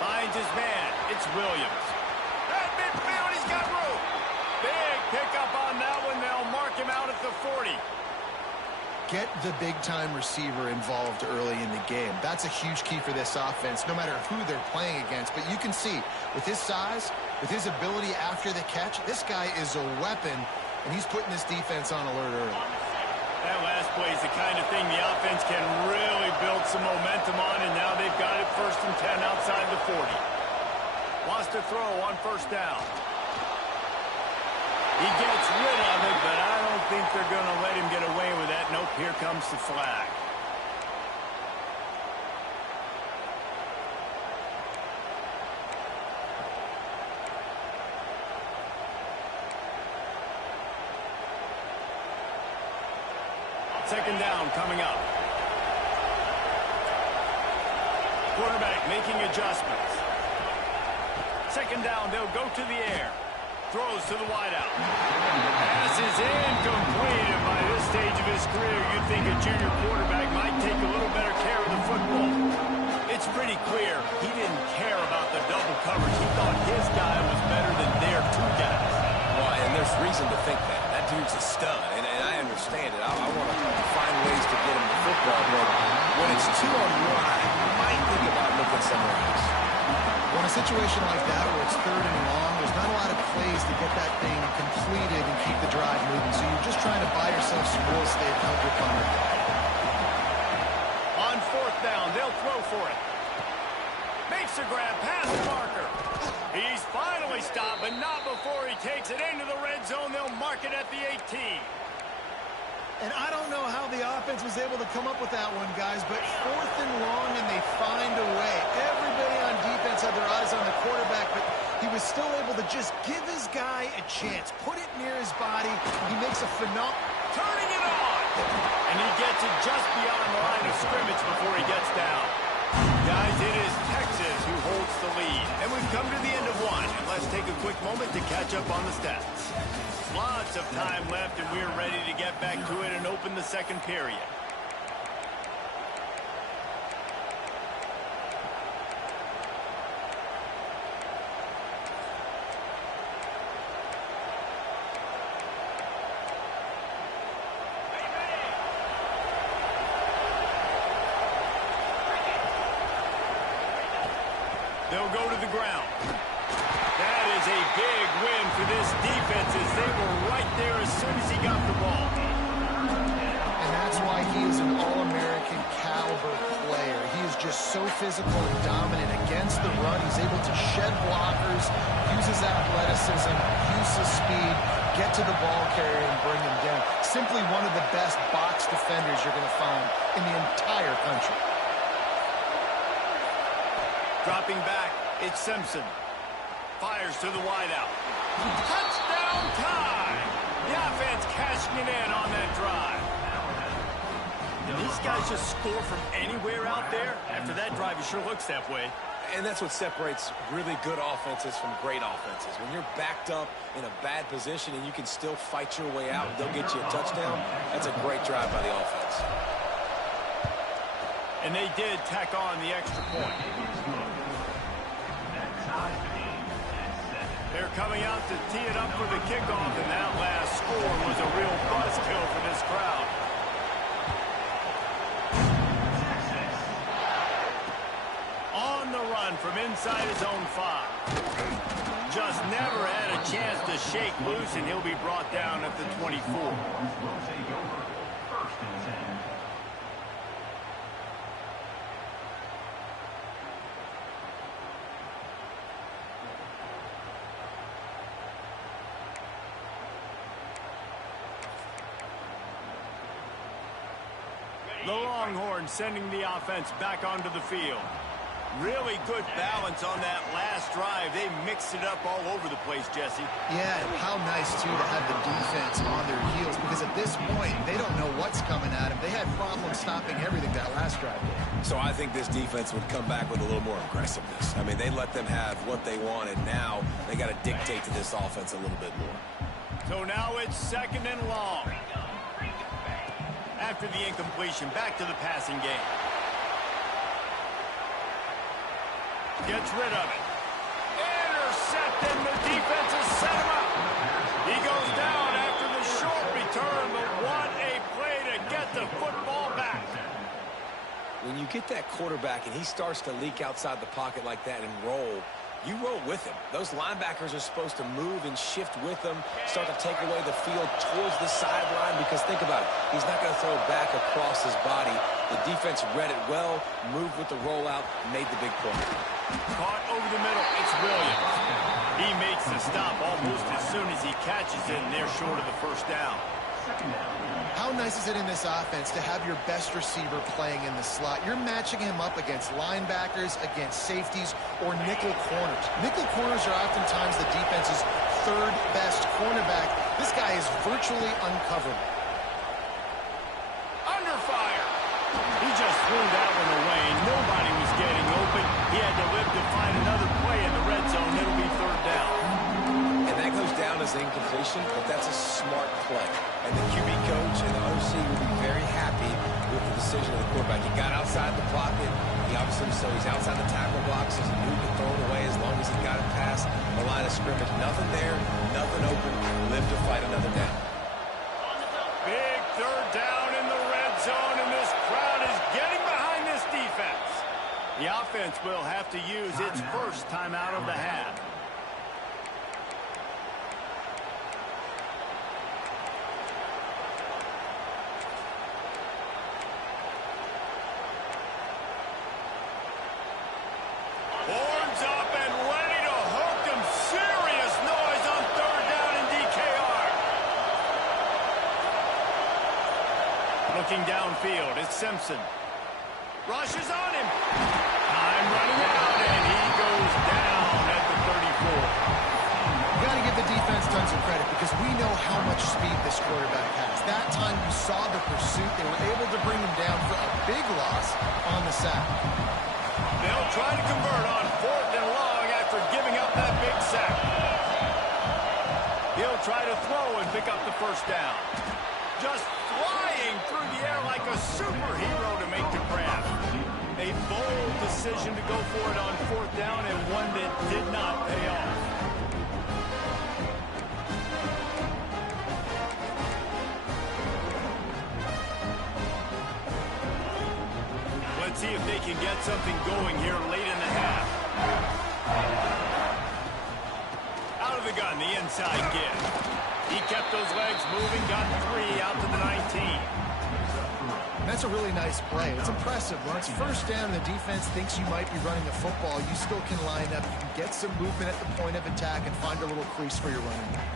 Finds his man, it's Williams. At midfield, he's got room. Big pickup on that one. They'll mark him out at the 40. Get the big-time receiver involved early in the game. That's a huge key for this offense, no matter who they're playing against. But you can see, with his size, with his ability after the catch, this guy is a weapon, and he's putting this defense on alert early. That last play is the kind of thing the offense can really build some momentum on, and now they've got it 1st and 10 outside the 40. Wants to throw on 1st down. He gets rid of it, but I don't think they're going to let him get away with that. Nope, here comes the flag. Second down coming up. Quarterback making adjustments. 2nd down, they'll go to the air. Throws to the wideout. Pass is incomplete, and by this stage of his career, you'd think a junior quarterback might take a little better care of the football. It's pretty clear he didn't care about the double coverage. He thought his guy was better than their 2 guys. Well, and there's reason to think that. That dude's a stud, and I understand it. I want to find ways to get him the football, but when it's 2-on-1, I might think about looking somewhere else. Well, in a situation like that where it's 3rd and long, there's not a lot of plays to get that thing completed and keep the drive moving. So you're just trying to buy yourself some real estate to help your punter. On 4th down, they'll throw for it. Makes a grab past the marker. He's finally stopped, but not before he takes it into the red zone. They'll mark it at the 18. And I don't know how the offense was able to come up with that one, guys, but 4th and long, and they find a way. Everybody on defense had their eyes on the quarterback, but he was still able to just give his guy a chance, put it near his body. He makes a phenomenal... Turning it on! And he gets it just beyond the line of scrimmage before he gets down. Guys, it is Texas who holds the lead. And we've come to the end of one. And let's take a quick moment to catch up on the stats. Lots of time left, and we're ready to get back to it and open the second period. They'll go to the ground. That is a big win for this defense as they were right there as soon as he got the ball. And that's why he is an All-American caliber player. He is just so physical and dominant against the run. He's able to shed blockers, use his athleticism, use his speed, get to the ball carrier and bring him down. Simply one of the best box defenders you're going to find in the entire country. Dropping back, it's Simpson. Fires to the wideout. Touchdown time! The offense cashing it in on that drive. Did these guys just score from anywhere out there? After that drive, it sure looks that way. And that's what separates really good offenses from great offenses. When you're backed up in a bad position and you can still fight your way out and they'll get you a touchdown, that's a great drive by the offense. And they did tack on the extra point. They're coming out to tee it up for the kickoff, and that last score was a real buzzkill for this crowd. On the run from inside his own 5. Just never had a chance to shake loose, and he'll be brought down at the 24. The Longhorns sending the offense back onto the field. Really good balance on that last drive. They mixed it up all over the place, Jesse. Yeah, and how nice, too, to have the defense on their heels, because at this point, they don't know what's coming at them. They had problems stopping everything that last drive did. So I think this defense would come back with a little more aggressiveness. I mean, they let them have what they wanted. Now they got to dictate to this offense a little bit more. So now it's 2nd and long. After the incompletion, back to the passing game. Gets rid of it. Intercepted, the defense has set him up. He goes down after the short return, but what a play to get the football back. When you get that quarterback and he starts to leak outside the pocket like that and roll, you roll with him. Those linebackers are supposed to move and shift with him, start to take away the field towards the sideline, because think about it, he's not going to throw it back across his body. The defense read it well, moved with the rollout, made the big play. Caught over the middle, it's Williams. He makes the stop almost as soon as he catches it, and they're short of the first down. How nice is it in this offense to have your best receiver playing in the slot? You're matching him up against linebackers, against safeties, or nickel corners. Nickel corners are oftentimes the defense's 3rd best cornerback. This guy is virtually uncoverable. Under fire. He just threw that one away. Nobody was getting open. He had to live to find another play in the red zone. It'll be 3rd down. And that goes down as an incompletion, but that's a smart play. And the QB coach and the OC will be very happy with the decision of the quarterback. He got outside the pocket. He obviously, so he's outside the tackle box. He knew to throw it away as long as he got it past the line of scrimmage. Nothing there, nothing open. Live to fight another down. Big 3rd down in the red zone, and this crowd is getting behind this defense. The offense will have to use its first timeout of the half. Horns up and ready to hook them. Serious noise on 3rd down in DKR. Looking downfield, it's Simpson. Rushes on him. Time running out, and he goes down at the 34. You got to give the defense tons of credit, because we know how much speed this quarterback has. That time you saw the pursuit. They were able to bring him down for a big loss on the sack. They'll try to convert on 4th and long after giving up that big sack. He'll try to throw and pick up the first down. Just flying through the air like a superhero to make the grab. A bold decision to go for it on fourth down, and one that did not pay off. Let's see if they can get something going here late in the half. Out of the gun, the inside give. He kept those legs moving, got 3 out to the 19. That's a really nice play. It's impressive. When it's first down and the defense thinks you might be running a football, you still can line up. You can get some movement at the point of attack and find a little crease for your running back.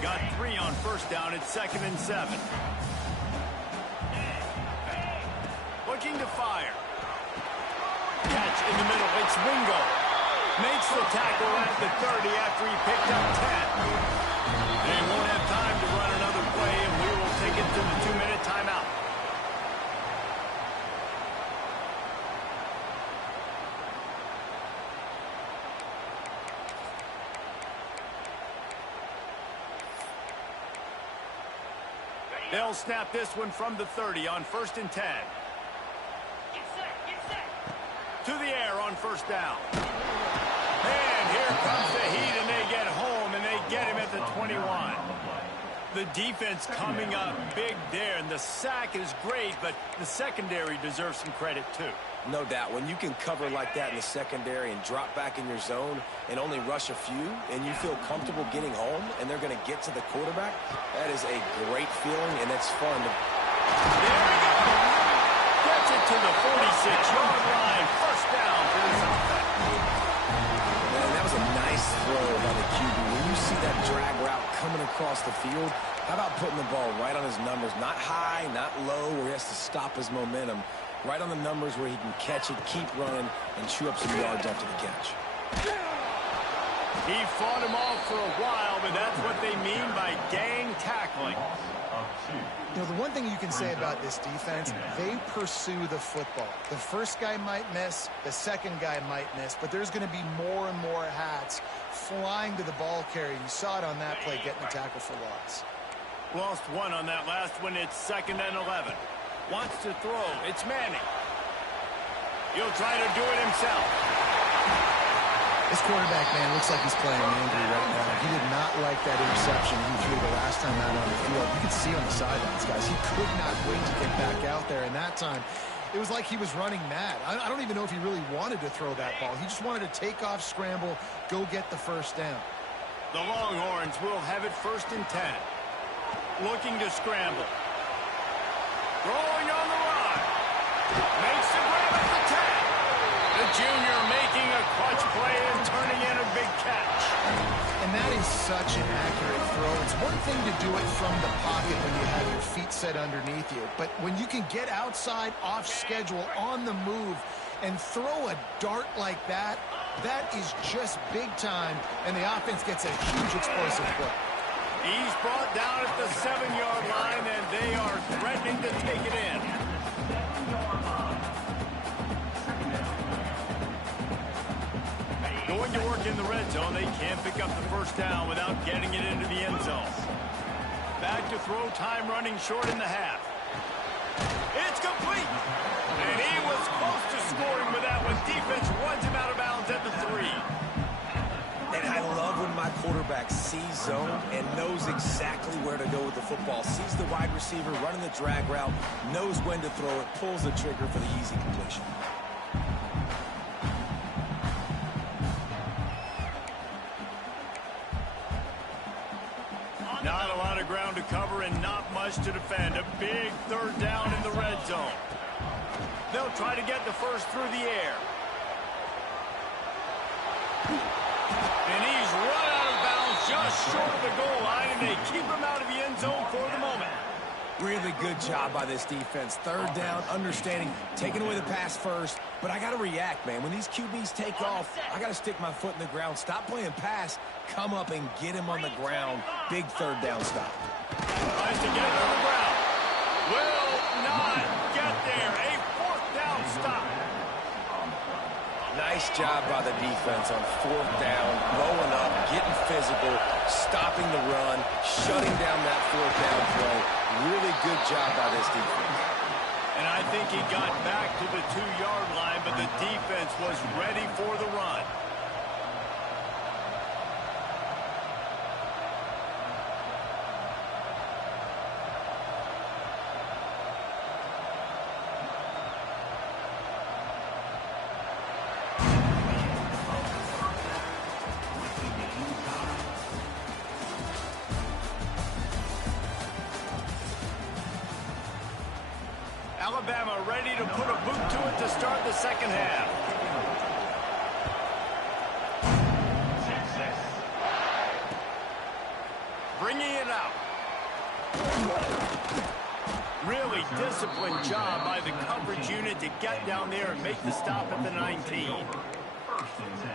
Got 3 on first down. It's 2nd and 7. Looking to fire. Catch in the middle. It's Wingo. Makes the tackle at the 30 after he picked up 10. They won't have time to run another play, and we will take it to the 2-minute timeout. They'll snap this one from the 30 on 1st and 10. To the air on first down. And here comes the heat, and they get home, and they get him at the 21. The defense coming up big there, and the sack is great, but the secondary deserves some credit too. No doubt. When you can cover like that in the secondary and drop back in your zone and only rush a few, and you feel comfortable getting home, and they're going to get to the quarterback, that is a great feeling, and it's fun. There we go. Gets it to the 46-yard line. First down for this offense. Man, that was a nice throw by the QB. When you see that drag route coming across the field, how about putting the ball right on his numbers? Not high, not low, where he has to stop his momentum. Right on the numbers where he can catch it, keep running, and chew up some yards after the catch. He fought him off for a while, but that's what they mean by gang tackling. You know, the one thing you can say about this defense, they pursue the football. The first guy might miss, the second guy might miss, but there's going to be more and more hats flying to the ball carrier. You saw it on that play, getting the tackle for loss. Lost 1 on that last one. It's 2nd and 11. Wants to throw. It's Manning. He'll try to do it himself. This quarterback, man, looks like he's playing angry right now. He did not like that interception he threw the last time out on the field. You could see on the sidelines, guys. He could not wait to get back out there. And that time, it was like he was running mad. I don't even know if he really wanted to throw that ball. He just wanted to take off, scramble, go get the first down. The Longhorns will have it 1st and 10. Looking to scramble. Throwing on the run. Makes the grab at the 10. The junior making a clutch play and turning in a big catch. And that is such an accurate throw. It's one thing to do it from the pocket when you have your feet set underneath you. But when you can get outside, off schedule, on the move, and throw a dart like that, that is just big time. And the offense gets a huge explosive play. He's brought down at the 7-yard line, and they are threatening to take it in. Going to work in the red zone. They can't pick up the first down without getting it into the end zone. Back to throw, time running short in the half. It's complete. And he was close to scoring with that one. Defense runs him out of bounds at the 3. And I love when my quarterback sees zone and knows exactly where to go with the football. Sees the wide receiver running the drag route, knows when to throw it, pulls the trigger for the easy completion. Not a lot of ground to cover and not much to defend. A big 3rd down in the red zone. They'll try to get the first through the air. And he's run out of bounds just short of the goal line, and they keep him out of the end zone for the moment. Really good job by this defense. 3rd down, understanding, taking away the pass first. But I got to react, man. When these QBs take off, I got to stick my foot in the ground. Stop playing pass. Come up and get him on the ground. Big 3rd down stop. Tries to get it on the ground. Will not get there. A 4th down stop. Nice job by the defense on 4th down, rolling up, getting physical, stopping the run, shutting down that fourth down play. Really good job by this defense. And I think he got back to the 2-yard line, but the defense was ready for the run. Alabama ready to put a boot to it to start the second half. Bringing it out. Really disciplined job by the coverage unit to get down there and make the stop at the 19. First and 10.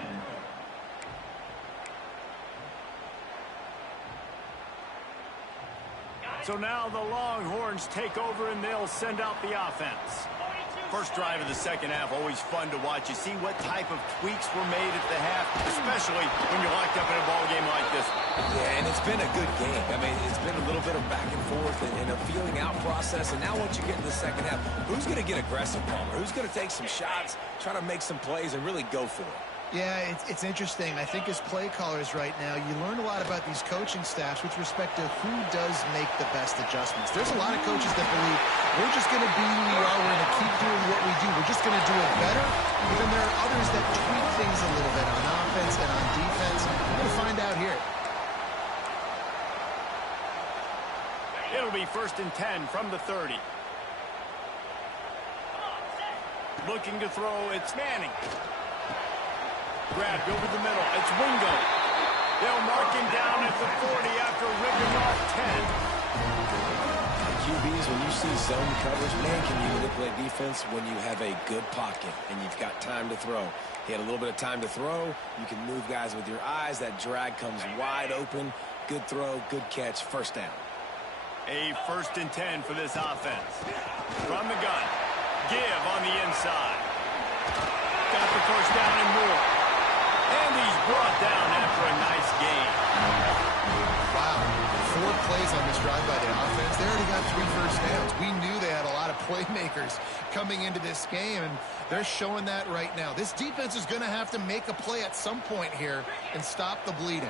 So now the Longhorns take over and they'll send out the offense. First drive of the second half, always fun to watch. You see what type of tweaks were made at the half, especially when you're locked up in a ball game like this one. Yeah, and it's been a good game. I mean, it's been a little bit of back and forth and a feeling out process. And now once you get in the second half, who's going to get aggressive, Palmer? Who's going to take some shots, try to make some plays, and really go for it? Yeah, it's interesting. I think as play callers right now, you learn a lot about these coaching staffs with respect to who does make the best adjustments. There's a lot of coaches that believe we're just going to be who we are. We're going to keep doing what we do. We're just going to do it better. But then there are others that tweak things a little bit on offense and on defense. We're going to find out here. It'll be 1st and 10 from the 30. Looking to throw, it's Manning. Grabbed over the middle. It's Wingo. They'll mark him down at the 40 after ripping off 10. QBs, when you see zone coverage, man, can you manipulate defense when you have a good pocket and you've got time to throw? He had a little bit of time to throw. You can move guys with your eyes. That drag comes wide open. Good throw, good catch, first down. A 1st and 10 for this offense. From the gun. Give on the inside. Got the first down and more. And he's brought down after a nice gain. Wow. 4 plays on this drive by the offense. They already got 3 first downs. We knew they had a lot of playmakers coming into this game, and they're showing that right now. This defense is going to have to make a play at some point here and stop the bleeding.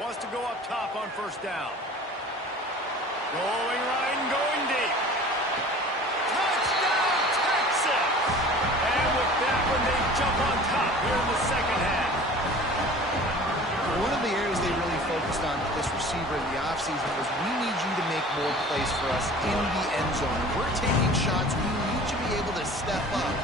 Wants to go up top on first down. Going right and going deep. Touchdown, Texas! And with that one, they jump on top here in the second half. One of the areas they really focused on with this receiver in the offseason was we need you to make more plays for us in the end zone. When we're taking shots, we need you to be able to step up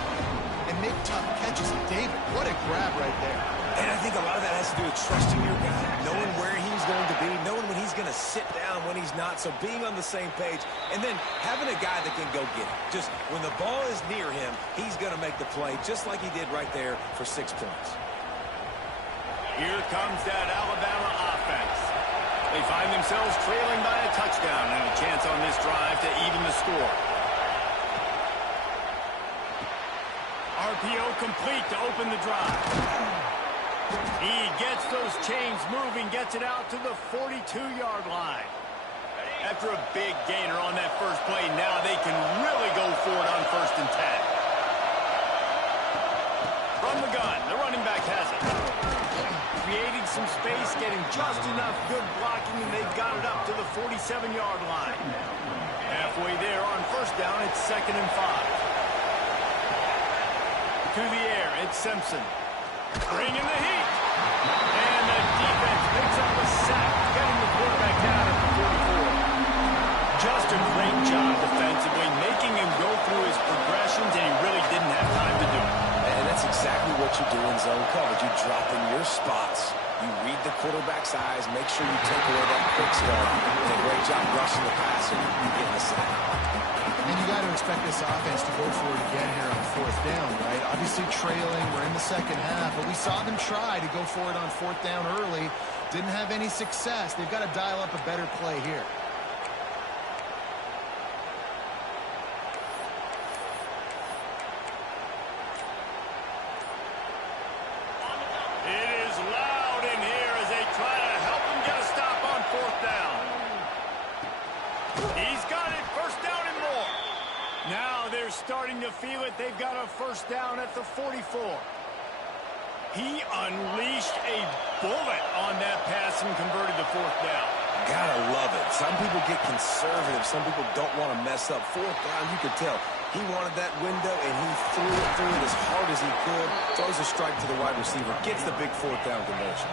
and make tough catches. And David, what a grab right there. And I think a lot of that has to do with trusting your guy, knowing where he's going to be, knowing when he's going to sit down, when he's not, so being on the same page, and then having a guy that can go get it. Just when the ball is near him, he's going to make the play, just like he did right there for 6 points. Here comes that Alabama offense. They find themselves trailing by a touchdown and a chance on this drive to even the score. RPO complete to open the drive. He gets those chains moving, gets it out to the 42-yard line. After a big gainer on that first play, now they can really go for it on 1st and 10. From the gun, the running back has it. Creating some space, getting just enough good blocking, and they've got it up to the 47-yard line. Halfway there on first down, it's 2nd and 5. To the air, it's Simpson. Bringing the heat. And the defense picks up a sack, getting the quarterback down at the 44. Just a great job defensively, making him go through his progressions, and he really didn't have time to do it. And that's exactly what you do in zone coverage. You drop in your spots, you read the quarterback's eyes, make sure you take away that quick start, and a great job rushing the passer, you get the sack. And you got to expect this offense to go for it again here on 4th down, right? Obviously trailing, we're in the second half, but we saw them try to go for it on 4th down early. Didn't have any success. They've got to dial up a better play here. It is loud in here starting to feel it. They've got a first down at the 44. He unleashed a bullet on that pass and converted the fourth down. Gotta love it. Some people get conservative. Some people don't want to mess up. Fourth down, you could tell. He wanted that window, and he threw it as hard as he could. Throws a strike to the wide receiver. Gets the big fourth down conversion.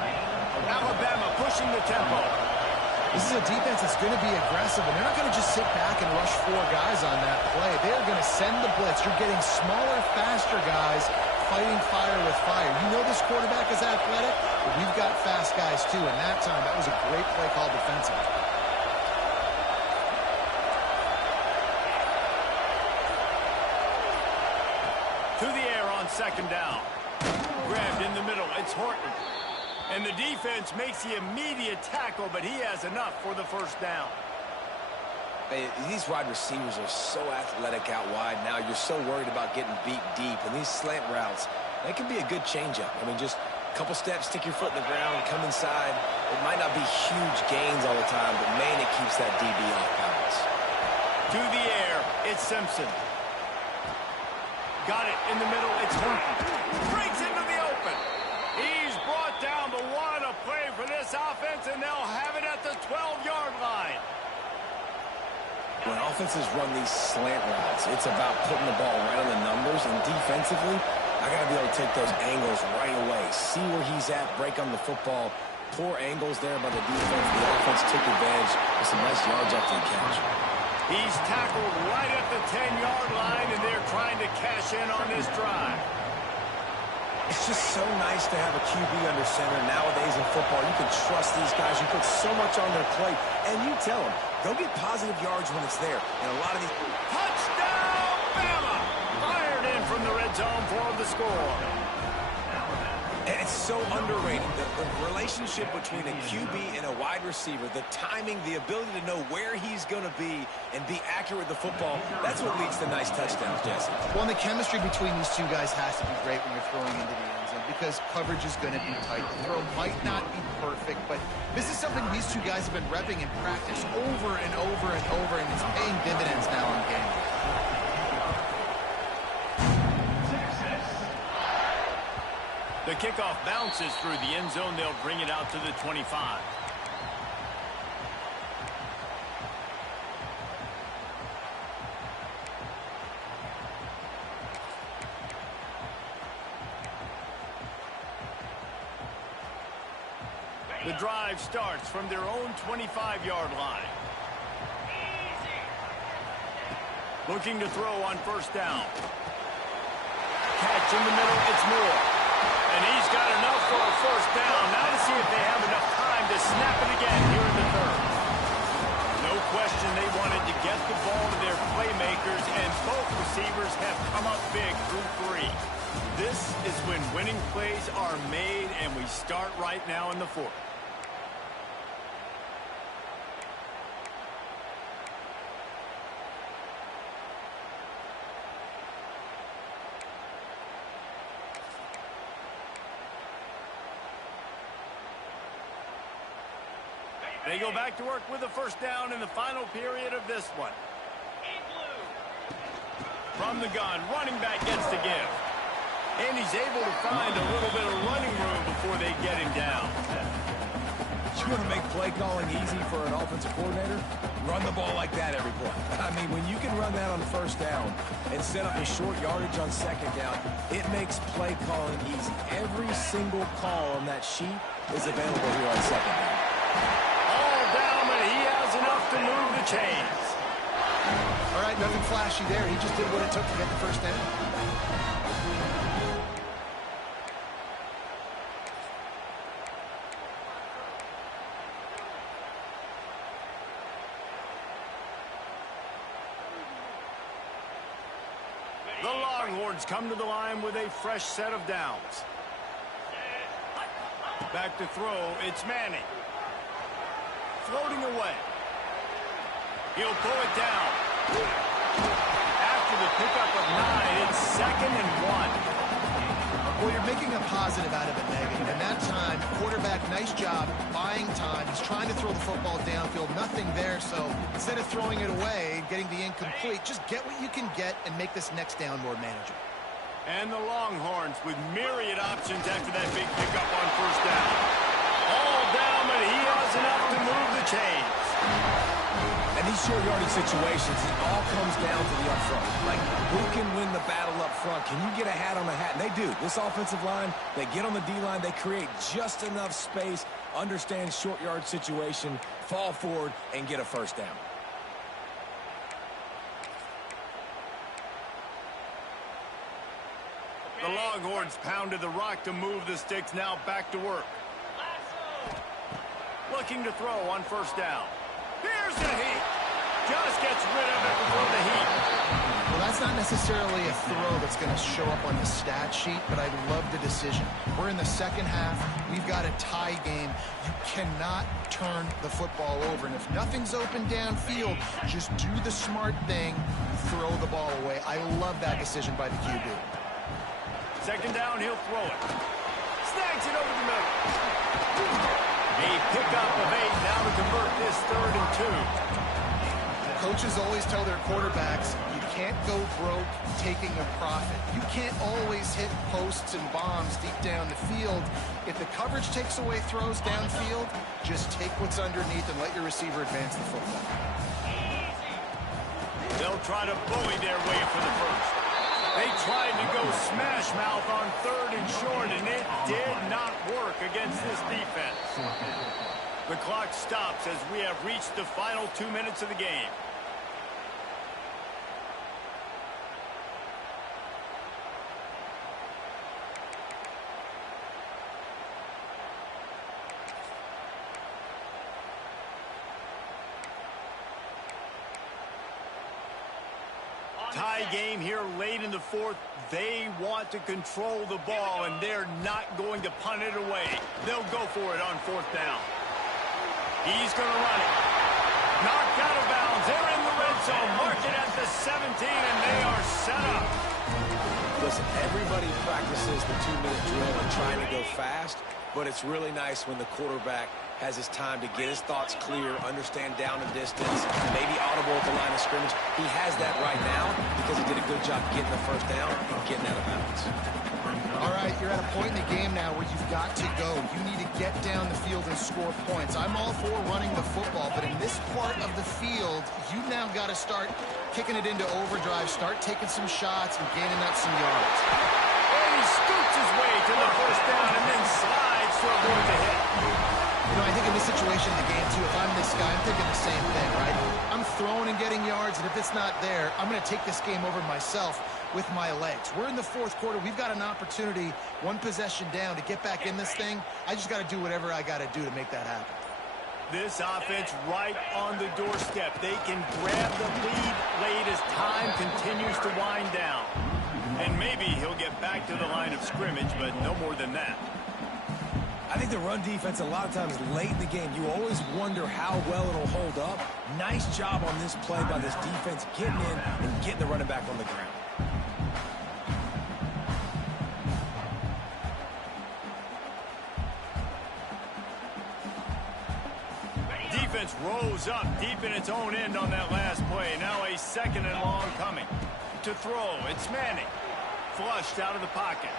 Alabama pushing the tempo. This is a defense that's going to be aggressive, and they're not going to just sit back and rush 4 guys on that play. They are going to send the blitz. You're getting smaller, faster guys fighting fire with fire. You know this quarterback is athletic, but we've got fast guys too, and that time, that was a great play call defensively. To the air on second down. Grabbed in the middle. It's Horton. And the defense makes the immediate tackle, but he has enough for the first down. Hey, these wide receivers are so athletic out wide now. You're so worried about getting beat deep. And these slant routes, they can be a good changeup. I mean, just a couple steps, stick your foot in the ground, come inside. It might not be huge gains all the time, but, man, it keeps that DB off balance. To the air, it's Simpson. Got it in the middle, it's Horton. Breaks into the open. He's brought down, but what a play for this offense, and they'll have it at the 12-yard line. When offenses run these slant routes, it's about putting the ball right on the numbers, and defensively, I got to be able to take those angles right away, see where he's at, break on the football. Poor angles there by the defense. The offense took advantage with some nice yards after the catch. He's tackled right at the 10-yard line, and they're trying to cash in on this drive. It's just so nice to have a QB under center nowadays in football. You can trust these guys. You put so much on their plate, and you tell them, go get positive yards when it's there. And a lot of these... Touchdown, Bama! Fired in from the red zone for the score. And it's so underrated. The relationship between a QB and a wide receiver, the timing, the ability to know where he's going to be and be accurate with the football, that's what leads to nice touchdowns, Jesse. Well, and the chemistry between these two guys has to be great when you're throwing into the end zone because coverage is going to be tight. The throw might not be perfect, but this is something these two guys have been repping in practice over and over and over, and it's paying dividends now in game. The kickoff bounces through the end zone. They'll bring it out to the 25. The drive starts from their own 25-yard line. Looking to throw on first down. Catch in the middle, it's Moore. And he's got enough for a first down. Now to see if they have enough time to snap it again here in the third. No question they wanted to get the ball to their playmakers, and both receivers have come up big through 3. This is when winning plays are made, and we start right now in the fourth. They go back to work with a first down in the final period of this one. From the gun, running back gets the give. And he's able to find a little bit of running room before they get him down. You want to make play calling easy for an offensive coordinator? Run the ball like that every play. I mean, when you can run that on first down and set up a short yardage on second down, it makes play calling easy. Every single call on that sheet is available here on second down. Enough to move the chains. All right, nothing flashy there. He just did what it took to get the first down. The Longhorns come to the line with a fresh set of downs. Back to throw, it's Manning. Floating away. He'll pull it down. After the pickup of 9, it's 2nd and 1. Well, you're making a positive out of a negative, and that time, quarterback, nice job buying time. He's trying to throw the football downfield. Nothing there, so instead of throwing it away and getting the incomplete, just get what you can get and make this next down more manageable. And the Longhorns with myriad options after that big pickup on first down. All down, but he has enough to move the chains. And these short yardage situations, it all comes down to the up front. Like, who can win the battle up front? Can you get a hat on a hat? And they do. This offensive line, they get on the D-line, they create just enough space, understand short yard situation, fall forward, and get a first down. The Longhorns pounded the rock to move the sticks, now back to work. Looking to throw on first down. Here's the heat. Just gets rid of it before the heat. Well, that's not necessarily a throw that's going to show up on the stat sheet, but I love the decision. We're in the second half. We've got a tie game. You cannot turn the football over. And if nothing's open downfield, just do the smart thing, throw the ball away. I love that decision by the QB. Second down, he'll throw it. Snags it over the middle. A pickup of 8 now to convert this 3rd and 2. Coaches always tell their quarterbacks, you can't go broke taking a profit. You can't always hit posts and bombs deep down the field. If the coverage takes away throws downfield, just take what's underneath and let your receiver advance the football. They'll try to bully their way for the first. They tried to go smash mouth on 3rd and short, and it did not work against this defense. The clock stops as we have reached the final 2 minutes of the game. Tie game here late in the 4th. They want to control the ball, and they're not going to punt it away. They'll go for it on 4th down. He's going to run it. Knocked out of bounds. They're in the red zone. Mark it at the 17, and they are set up. Listen, everybody practices the 2-minute drill and trying to go fast, but it's really nice when the quarterback has his time to get his thoughts clear, understand down and distance, maybe audible at the line of scrimmage. He has that right now because he did a good job getting the first down and getting out of bounds. All right, you're at a point in the game now where you've got to go. You need to get down the field and score points. I'm all for running the football, but in this part of the field, you've now got to start kicking it into overdrive, start taking some shots and gaining up some yards. And he scoots his way to the first down and then slides to avoid the hit. You know, I think in this situation in the game, too, if I'm this guy, I'm thinking the same thing, right? I'm throwing and getting yards, and if it's not there, I'm going to take this game over myself with my legs. We're in the 4th quarter. We've got an opportunity, 1 possession down, to get back in this thing. I just got to do whatever I got to do to make that happen. This offense right on the doorstep. They can grab the lead late as time continues to wind down. And maybe he'll get back to the line of scrimmage, but no more than that. I think the run defense, a lot of times late in the game, you always wonder how well it'll hold up. Nice job on this play by this defense, getting in and getting the running back on the ground. Defense rose up deep in its own end on that last play. Now a 2nd and long coming. To throw, it's Manning. Flushed out of the pocket.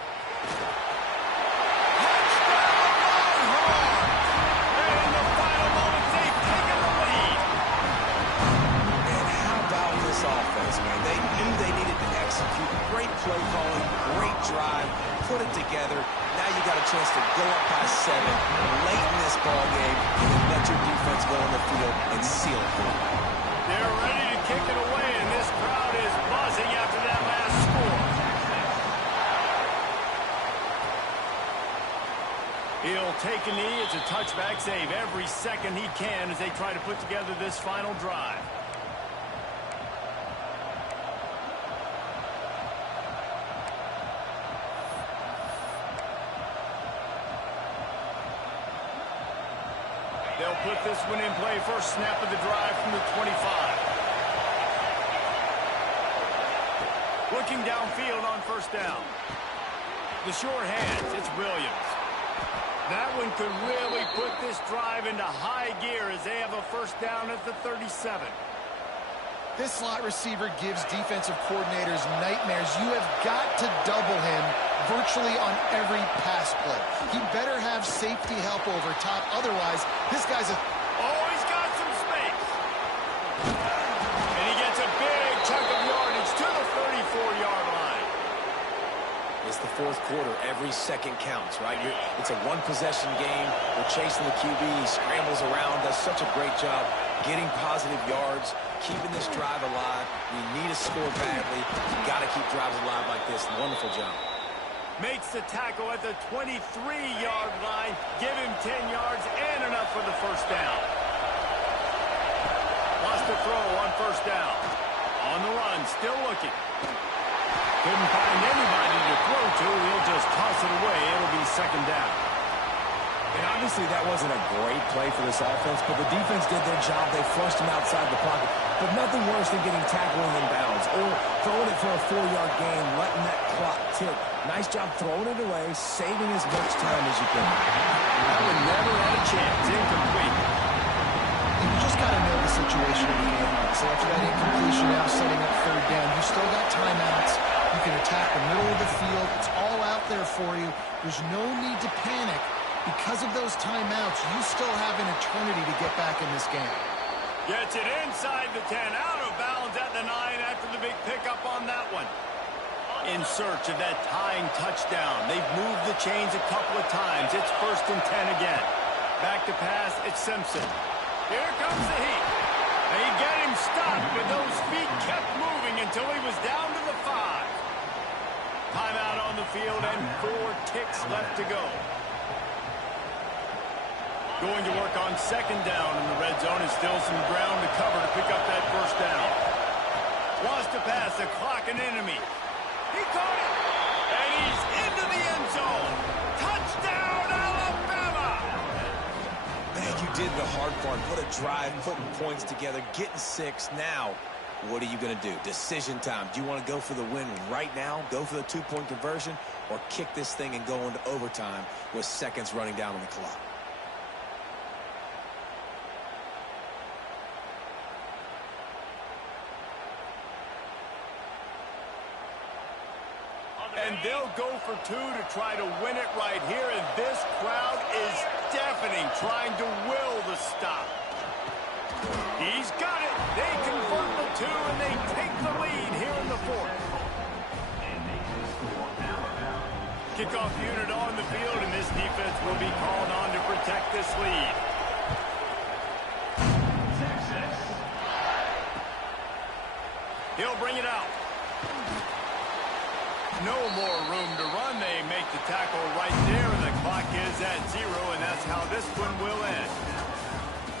Offense, man. They knew they needed to execute. Great play calling, great drive, put it together. Now you got a chance to go up by 7 late in this ball game and then let your defense go on the field and seal it. They're ready to kick it away, and this crowd is buzzing after that last score. He'll take a knee. It's a touchback save every second he can as they try to put together this final drive. They'll put this one in play. First snap of the drive from the 25. Looking downfield on first down. The short hands, it's Williams. That one could really put this drive into high gear as they have a first down at the 37. This slot receiver gives defensive coordinators nightmares. You have got to double him virtually on every pass play. He better have safety help over top. Otherwise, this guy's a... Oh, he's got some space. And he gets a big chunk of yardage to the 34-yard line. It's the fourth quarter. Every second counts, right? It's a one-possession game. We're chasing the QB. He scrambles around, does such a great job getting positive yards, keeping this drive alive. We need a score badly. You've got to keep drives alive like this. Wonderful job. Makes the tackle at the 23-yard line. Give him 10 yards and enough for the first down. Lost the throw on first down. On the run, still looking. Couldn't find anybody to throw to. He'll just toss it away. It'll be second down. And obviously that wasn't a great play for this offense, but the defense did their job. They flushed him outside the pocket. But nothing worse than getting tackled in bounds or throwing it for a 4-yard gain, letting that clock tick. Nice job throwing it away, saving as much time as you can. That one never had a chance. Incomplete. And you just got to know the situation of the game. So after that incompletion, now setting up third down, you still got timeouts. You can attack the middle of the field. It's all out there for you. There's no need to panic. Because of those timeouts, you still have an eternity to get back in this game. Gets it inside the 10, out of bounds at the 9 after the big pickup on that one. In search of that tying touchdown. They've moved the chains a couple of times. It's 1st and 10 again. Back to pass, it's Simpson. Here comes the heat. They get him stopped, but those feet kept moving until he was down to the 5. Timeout on the field and 4 ticks left to go. Going to work on second down in the red zone. Is still some ground to cover to pick up that first down. Wants to pass, the clock an enemy. He caught it, and he's into the end zone. Touchdown, Alabama! Man, you did the hard part. What a drive, putting points together, getting 6. Now, what are you going to do? Decision time. Do you want to go for the win right now, go for the 2-point conversion, or kick this thing and go into overtime with seconds running down on the clock? And they'll go for 2 to try to win it right here. And this crowd is deafening, trying to will the stop. He's got it. They convert the 2, and they take the lead here in the 4th. Kickoff unit on the field, and this defense will be called on to protect this lead. He'll bring it out. No more room to run. They make the tackle right there, and the clock is at 0, and that's how this one will end.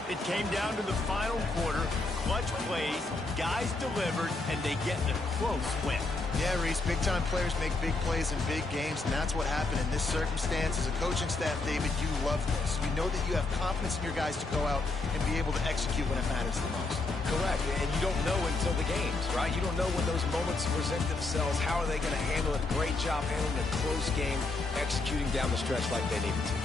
It came down to the final quarter. Clutch plays, guys delivered, and they get a close win. Yeah, Reese, big-time players make big plays in big games, and that's what happened in this circumstance. As a coaching staff, David, you love this. You know that you have confidence in your guys to go out and be able to execute when it matters the most. Correct, and you don't know until the games, right? You don't know when those moments present themselves. How are they going to handle it? Great job handling a close game, executing down the stretch like they needed to.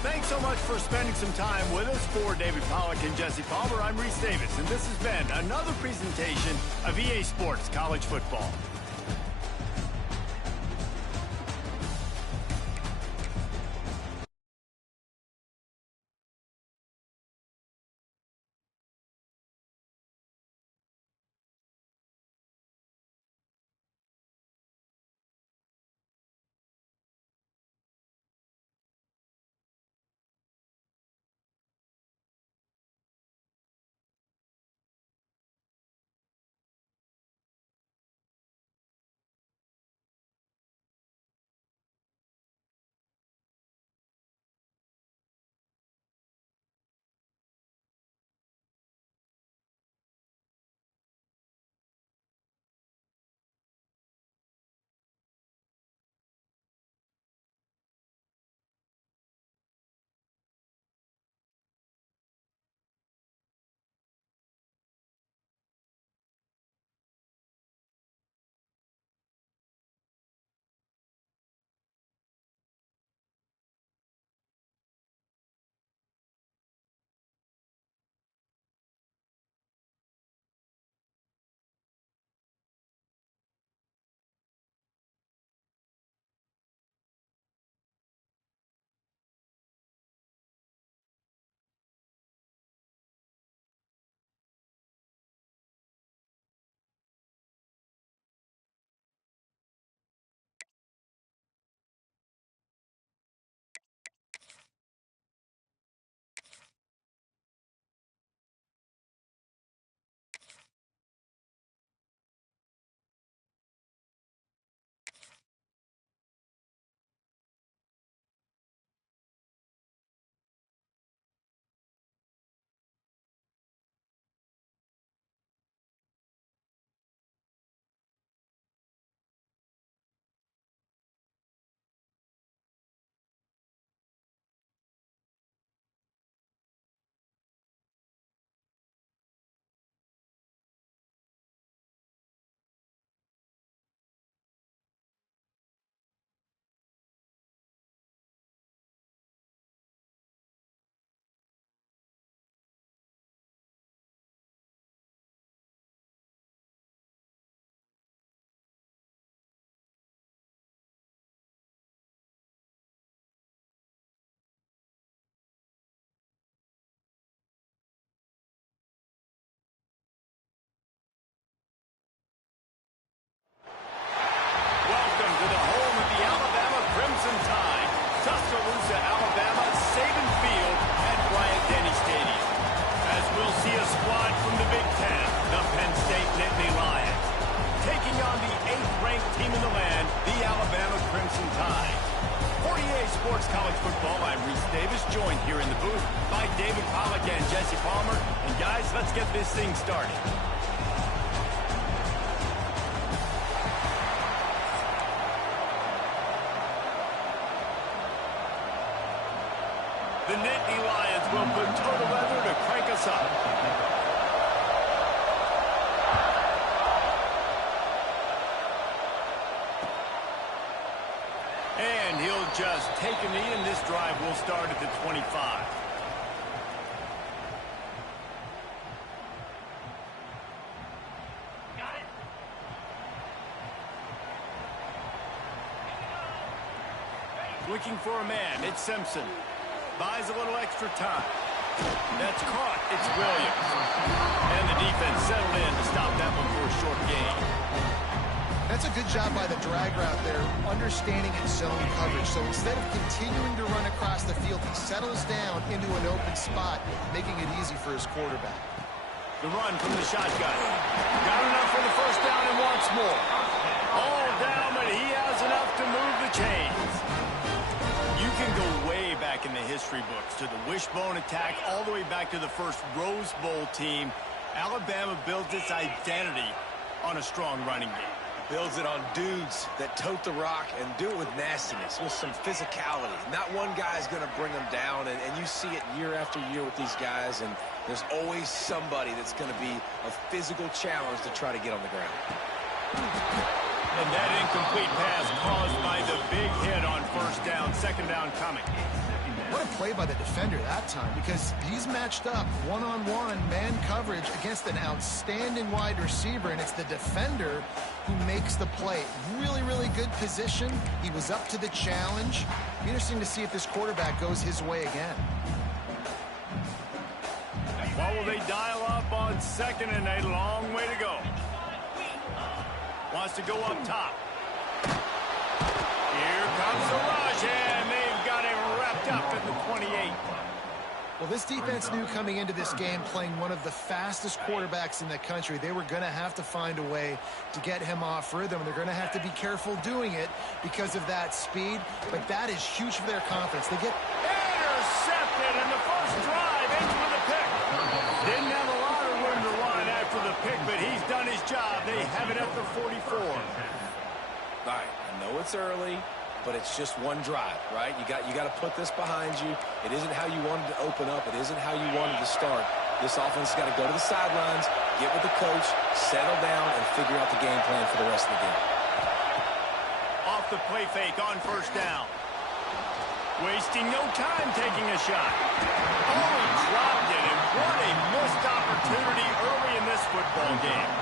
Thanks so much for spending some time with us. For David Pollack and Jesse Palmer, I'm Reese Davis, and this has been another presentation of EA Sports College Football. Sports College Football. I'm Reese Davis, joined here in the booth by David Pollack and Jesse Palmer. And guys, let's get this thing started. The Nittany Lions will put total weather to crank us up. And he'll just take a knee, and this drive will start at the 25. Looking for a man, it's Simpson. Buys a little extra time. That's caught. It's Williams. And the defense settled in to stop that one for a short gain. That's a good job by the drag route there, understanding its zone coverage. So instead of continuing to run across the field, he settles down into an open spot, making it easy for his quarterback. The run from the shotgun. Got enough for the first down and wants more. All down, but he has enough to move the chains. You can go way back in the history books to the wishbone attack, all the way back to the first Rose Bowl team. Alabama builds its identity on a strong running game. Builds it on dudes that tote the rock and do it with nastiness, with some physicality. Not one guy's going to bring them down, and you see it year after year with these guys, and there's always somebody that's going to be a physical challenge to try to get on the ground. And that incomplete pass caused by the big hit on first down, second down coming. What a play by the defender that time, because he's matched up one-on-one man coverage against an outstanding wide receiver, and it's the defender who makes the play. Really, really good position. He was up to the challenge. Be interesting to see if this quarterback goes his way again. What will they dial up on second, and a long way to go? Wants to go up top. Here comes the rush, and they've got him wrapped up at the 28. Well, this defense knew coming into this game, playing one of the fastest quarterbacks in the country, they were going to have to find a way to get him off rhythm. They're going to have to be careful doing it because of that speed, but that is huge for their confidence. They get intercepted, and the first drive ends with a pick. Didn't have a lot of room to run after the pick, but he's done his job. They have it at the 44. All right, I know it's early, but it's just one drive, right? You got to put this behind you. It isn't how you wanted to open up. It isn't how you wanted to start. This offense has got to go to the sidelines, get with the coach, settle down, and figure out the game plan for the rest of the game. Off the play fake on first down. Wasting no time taking a shot. Oh, he dropped it, and what a missed opportunity early in this football game.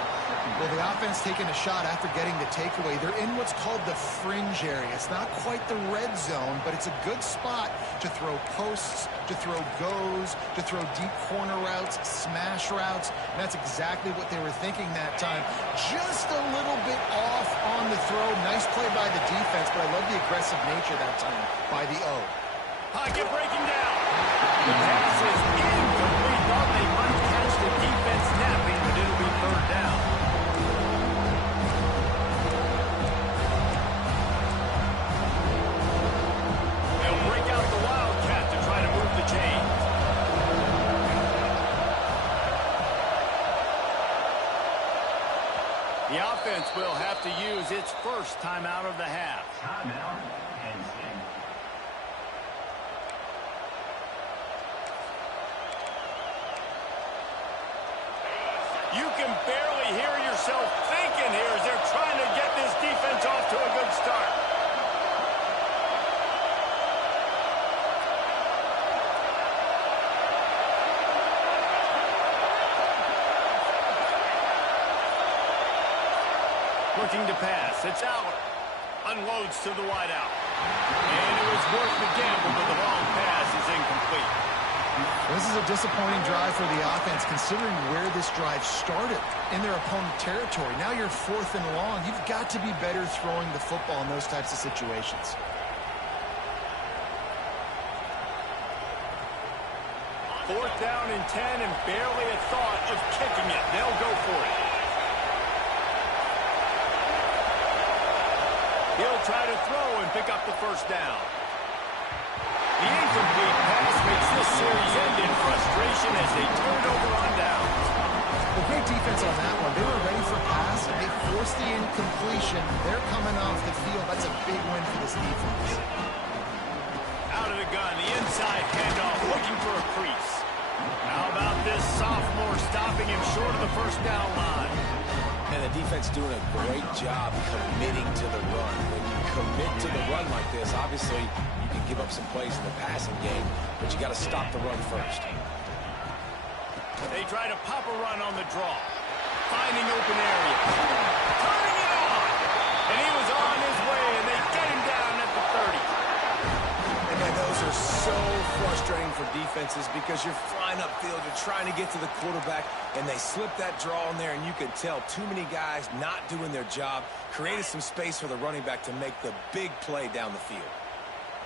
Well, the offense taking a shot after getting the takeaway. They're in what's called the fringe area. It's not quite the red zone, but it's a good spot to throw posts, to throw goes, to throw deep corner routes, smash routes. And that's exactly what they were thinking that time. Just a little bit off on the throw. Nice play by the defense, but I love the aggressive nature that time by the O. Pocket breaking down. The pass is incomplete. Thought they might catch the defense napping, but it'll be third down. They'll break out the Wildcat to try to move the chains. The offense will have to use its first timeout of the half. Timeout, Penn State. You can barely hear yourself thinking here as they're trying to get this defense off to a good start. Looking to pass. It's Aller. Unloads to the wideout. And it was worth the gamble, but the long pass is incomplete. This is a disappointing drive for the offense, considering where this drive started in their opponent territory. Now you're fourth and long. You've got to be better throwing the football in those types of situations. Fourth down and 10, and barely a thought of kicking it. They'll go for it. He'll try to throw and pick up the first down. The incomplete pass makes this series end in frustration as they turn over on downs. Well, great defense on that one. They were ready for pass. They forced the incompletion. They're coming off the field. That's a big win for this defense. Out of the gun, the inside handoff, looking for a crease. How about this sophomore stopping him short of the first down line? And the defense doing a great job committing to the run. When you commit to the run like this, obviously you can give up some plays in the passing game, but you got to stop the run first. They try to pop a run on the draw. Finding open area. Turning it on! And he was on his way, and they get him down at the 30. And man, those are so frustrating for defenses because you're flying upfield, you're trying to get to the quarterback, and they slip that draw in there, and you can tell too many guys not doing their job, created some space for the running back to make the big play down the field.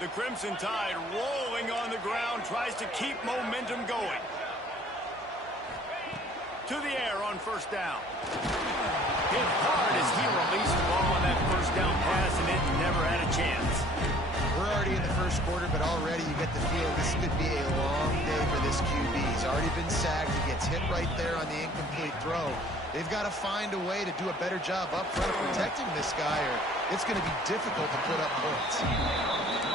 The Crimson Tide rolling on the ground, tries to keep momentum going. To the air on first down. Hit hard as he released the ball on that first down pass, and it never had a chance. We're already in the first quarter, but already you get the feel this could be a long day for this QB. He's already been sacked. He gets hit right there on the incomplete throw. They've got to find a way to do a better job up front of protecting this guy, or it's going to be difficult to put up points.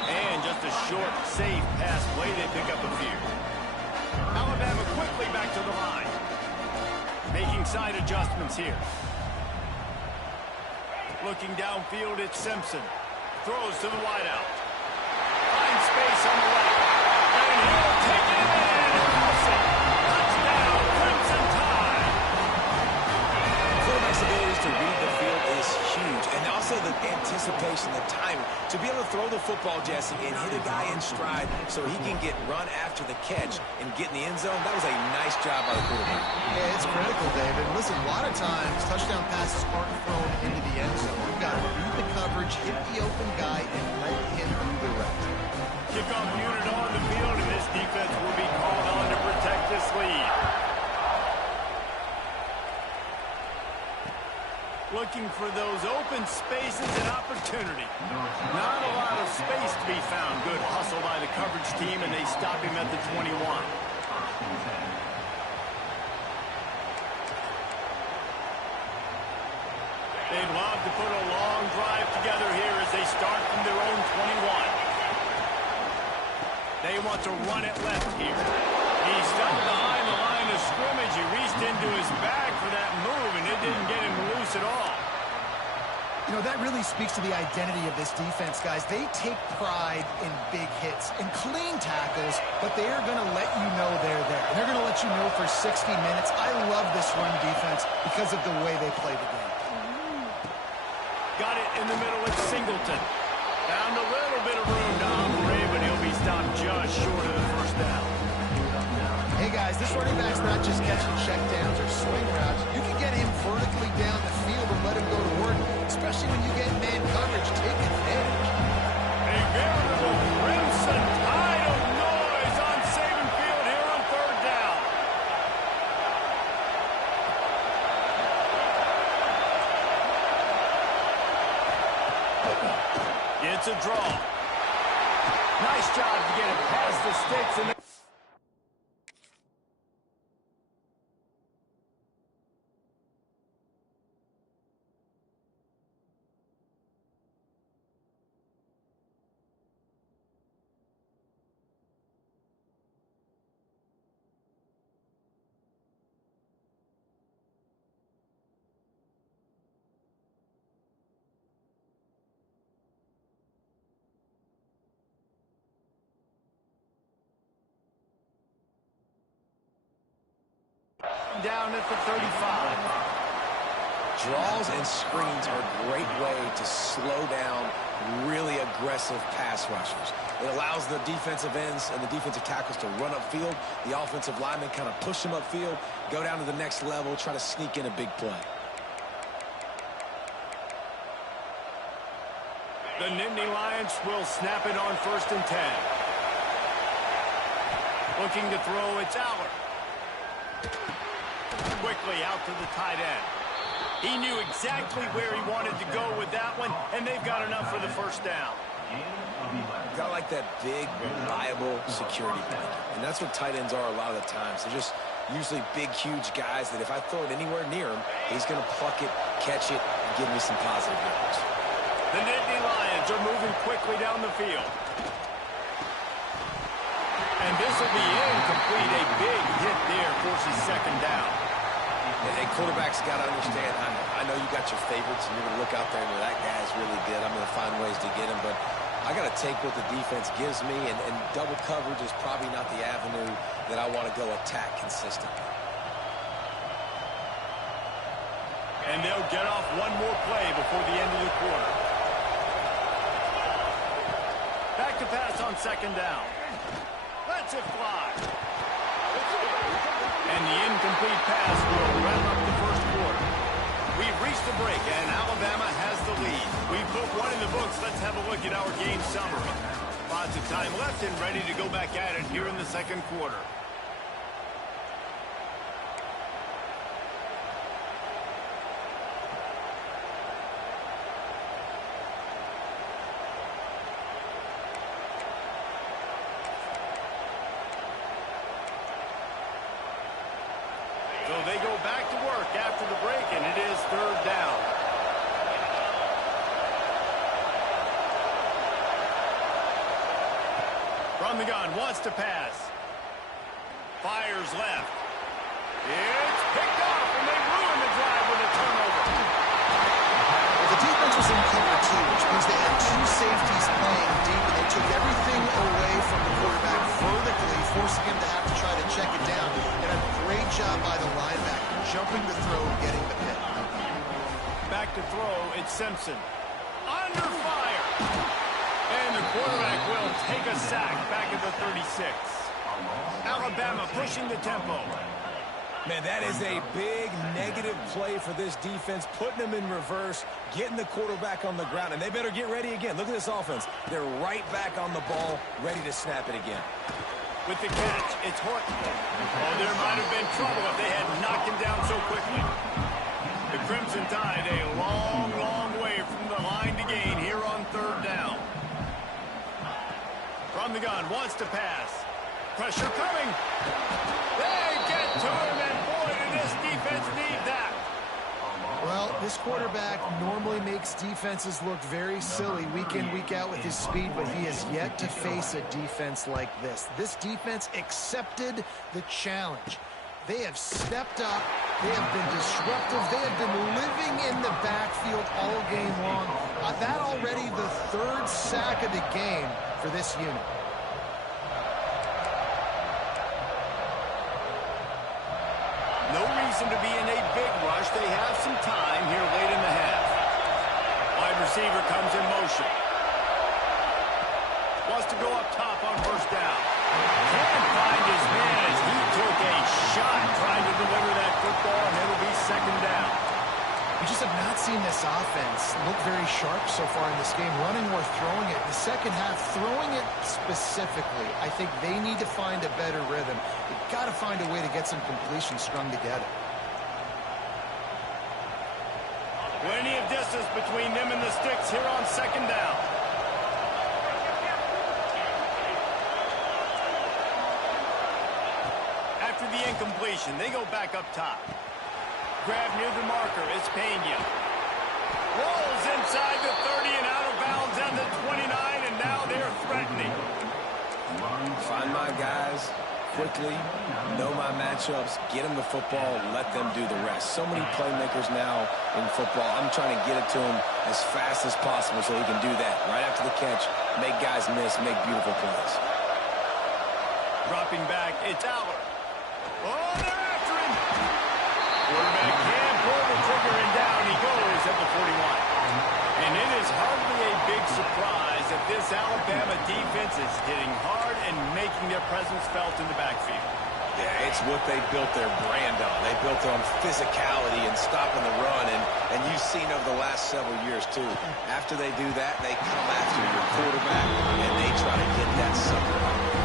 And just a short, safe pass play. They pick up a few. Alabama quickly back to the line. Making side adjustments here. Looking downfield, it's Simpson. Throws to the wideout. Finds space on the left. And he'll take it in and house it. Touchdown, Crimson Tide. Quarterback's abilities to read the field is huge. And also the anticipation, the timing. To be able to throw the football, Jesse, and hit a guy in stride so he can get run after the catch and get in the end zone, that was a nice job by the quarterback. Yeah, it's critical, David. Listen, a lot of times touchdown passes aren't thrown into the end zone. You've got to read the coverage, hit the open guy, and let him do the rest. Kickoff unit on the field, and this defense will be called on to protect this lead. Looking for those open spaces and opportunity. Not a lot of space to be found. Good hustle by the coverage team, and they stop him at the 21. They'd love to put a long drive together here as they start from their own 21. They want to run it left here. He's down behind the line of scrimmage. He reached into his bag for that move, and it didn't get him loose at all. You know, that really speaks to the identity of this defense, guys. They take pride in big hits and clean tackles, but they are going to let you know they're there. And they're going to let you know for 60 minutes. I love this run defense because of the way they play the game. Got it in the middle with Singleton. Found a little bit of room to operate, but he'll be stopped just short of the first down. Hey, guys, this running back's not just catching checkdowns or swing routes. You can get him vertically down the field and let him go to work, especially when you get man coverage. Take advantage. A veritable Crimson Tide of noise on Saban Field here on third down. It's a draw. Nice job to get it past the sticks. And down at the 35. Draws and screens are a great way to slow down really aggressive pass rushers. It allows the defensive ends and the defensive tackles to run upfield. The offensive linemen kind of push them upfield, go down to the next level, try to sneak in a big play. The Nittany Lions will snap it on 1st and 10. Looking to throw, it's Aller. Quickly out to the tight end. He knew exactly where he wanted to go with that one, and they've got enough for the first down. Got like that big, reliable security blanket. And that's what tight ends are a lot of the times. They're just usually big, huge guys that if I throw it anywhere near him, he's going to pluck it, catch it, and give me some positive yards. The Nittany Lions are moving quickly down the field. And this will be incomplete. A big hit there forces second down. Hey, quarterbacks got to understand, I know you got your favorites, and you're going to look out there and go, that guy's really good. I'm going to find ways to get him, but I got to take what the defense gives me, and double coverage is probably not the avenue that I want to go attack consistently. And they'll get off one more play before the end of the quarter. Back to pass on second down. Lets it fly. And the incomplete pass will wrap up the first quarter. We've reached the break, and Alabama has the lead. We've put one in the books. Let's have a look at our game summary. Lots of time left and ready to go back at it here in the second quarter. So they go back to work after the break, and it is third down. From the gun, wants to pass. Fires left. It's picked off, and they ruin the drive with a turnover. The defense was in cover two, which means they had two safeties playing deep, and they took everything away from the quarterback vertically, forcing him to have to try to check it down. And a great job by the linebacker, jumping the throw and getting the pick. Back to throw, it's Simpson. Under fire. And the quarterback will take a sack back at the 36. Alabama pushing the tempo. Man, that is a big negative play for this defense, putting them in reverse, getting the quarterback on the ground, and they better get ready again. Look at this offense. They're right back on the ball, ready to snap it again. With the catch, it's Horton. Oh, there might have been trouble if they had knocked him down so quickly. The Crimson Tide a long, long way from the line to gain here on third down. From the gun, wants to pass. Pressure coming. They get to him, and boy, did this defense need that. Well, this quarterback normally makes defenses look very silly week in, week out with his speed, but he has yet to face a defense like this. This defense accepted the challenge. They have stepped up. They have been disruptive. They have been living in the backfield all game long. That already the third sack of the game for this unit. No reason to be in a big rush. They have some time here late in the half. Wide receiver comes in motion. Wants to go up top on first down. Can't find his man as he took a shot trying to deliver that football, and it'll be second down. We just have not seen this offense look very sharp so far in this game, running or throwing it. The second half, throwing it specifically, I think they need to find a better rhythm. They've got to find a way to get some completions strung together. Plenty of distance between them and the sticks here on second down. After the incompletion, they go back up top. Grab near the marker, it's Pena. Rolls inside the 30 and out of bounds at the 29, and now they're threatening. Find my guys quickly, know my matchups, get them the football, and let them do the rest. So many playmakers now in football. I'm trying to get it to them as fast as possible so he can do that. Right after the catch, make guys miss, make beautiful plays. Dropping back, it's Aller. Oh, they're after him. Quarterback can pull the trigger, and down he goes at the 41. And it is hardly a big surprise that this Alabama defense is hitting hard and making their presence felt in the backfield. Yeah, it's what they built their brand on. They built it on physicality and stopping the run, and you've seen over the last several years, too. After they do that, they come after your quarterback, and they try to get that sucker out.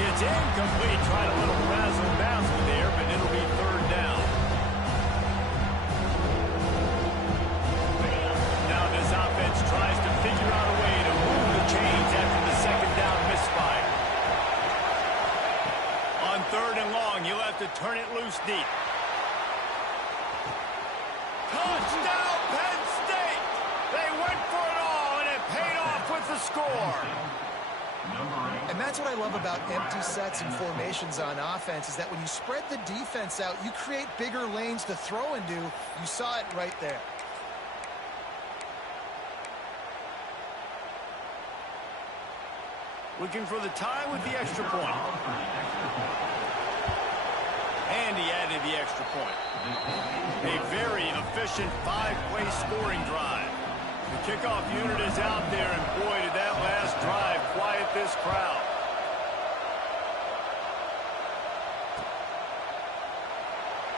It's incomplete. Tried a little razzle-dazzle there, but it'll be third down. Now this offense tries to figure out a way to long. You'll have to turn it loose deep. Touchdown, Penn State! They went for it all, and it paid off with the score. And that's what I love about empty sets and formations on offense, is that when you spread the defense out, you create bigger lanes to throw into. You saw it right there. Looking for the tie with the extra point. And he added the extra point. A very efficient five-play scoring drive. The kickoff unit is out there, and boy, did that last drive quiet this crowd.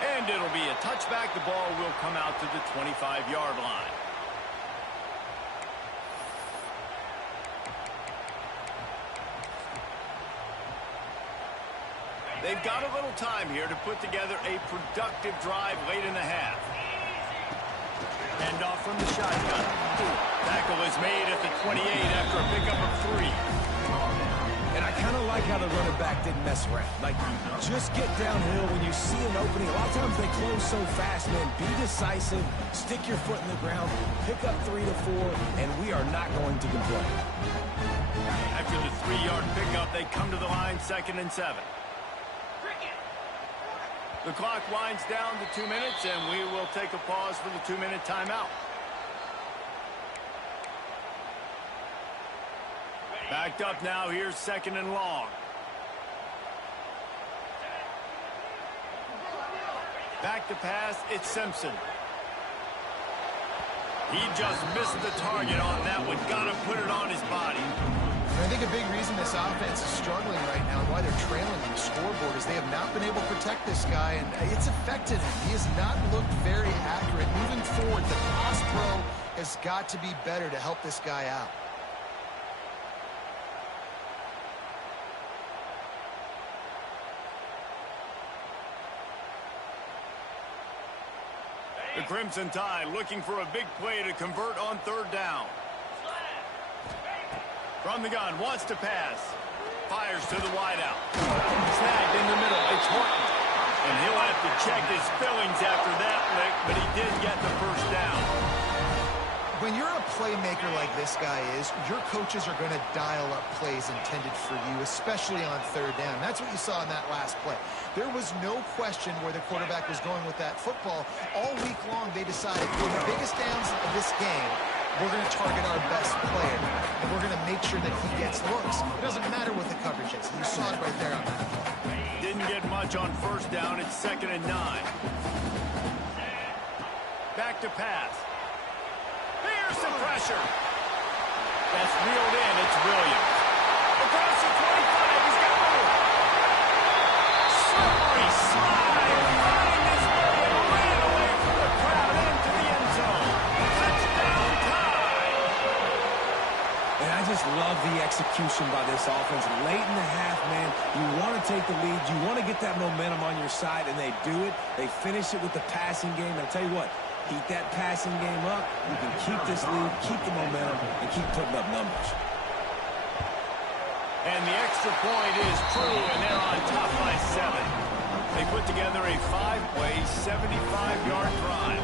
And it'll be a touchback. The ball will come out to the 25-yard line. They've got a little time here to put together a productive drive late in the half. Hand off from the shotgun. Tackle is made at the 28 after a pickup of 3. And I kind of like how the running back didn't mess around. Like, just get downhill when you see an opening. A lot of times they close so fast, man. Be decisive, stick your foot in the ground, pick up 3 to 4, and we are not going to complain. After the 3-yard pickup, they come to the line 2nd and 7. The clock winds down to 2 minutes, and we will take a pause for the 2-minute timeout. Backed up now. Here's 2nd and long. Back to pass. It's Simpson. He just missed the target on that one. Got to put it on his body. I think a big reason this offense is struggling right now and why they're trailing on the scoreboard is they have not been able to protect this guy, and it's affected him. He has not looked very accurate. Moving forward, the pass pro has got to be better to help this guy out. The Crimson Tide looking for a big play to convert on 3rd down. From the gun, wants to pass. Fires to the wideout. Snagged in the middle. It's Horton. And he'll have to check his fillings after that lick, but he did get the first down. When you're a playmaker like this guy is, your coaches are going to dial up plays intended for you, especially on 3rd down. That's what you saw in that last play. There was no question where the quarterback was going with that football. All week long, they decided for the biggest downs of this game, we're going to target our best player, and we're going to make sure that he gets looks. It doesn't matter what the coverage is. You saw it right there on that play. Didn't get much on 1st down. It's 2nd and 9. Back to pass. Here's the pressure. That's reeled in. It's Williams. Across the 25. He's got more. Slippery slide. Running this way and ran away from the crowd into the end zone. Touchdown tie. And I just love the execution by this offense. Late in the half, man, you want to take the lead. You want to get that momentum on your side, and they do it. They finish it with the passing game. And I'll tell you what, keep that passing game up. You can keep this lead, keep the momentum, and keep putting up numbers. And the extra point is true, and they're on top by 7. They put together a 5-play, 75-yard drive.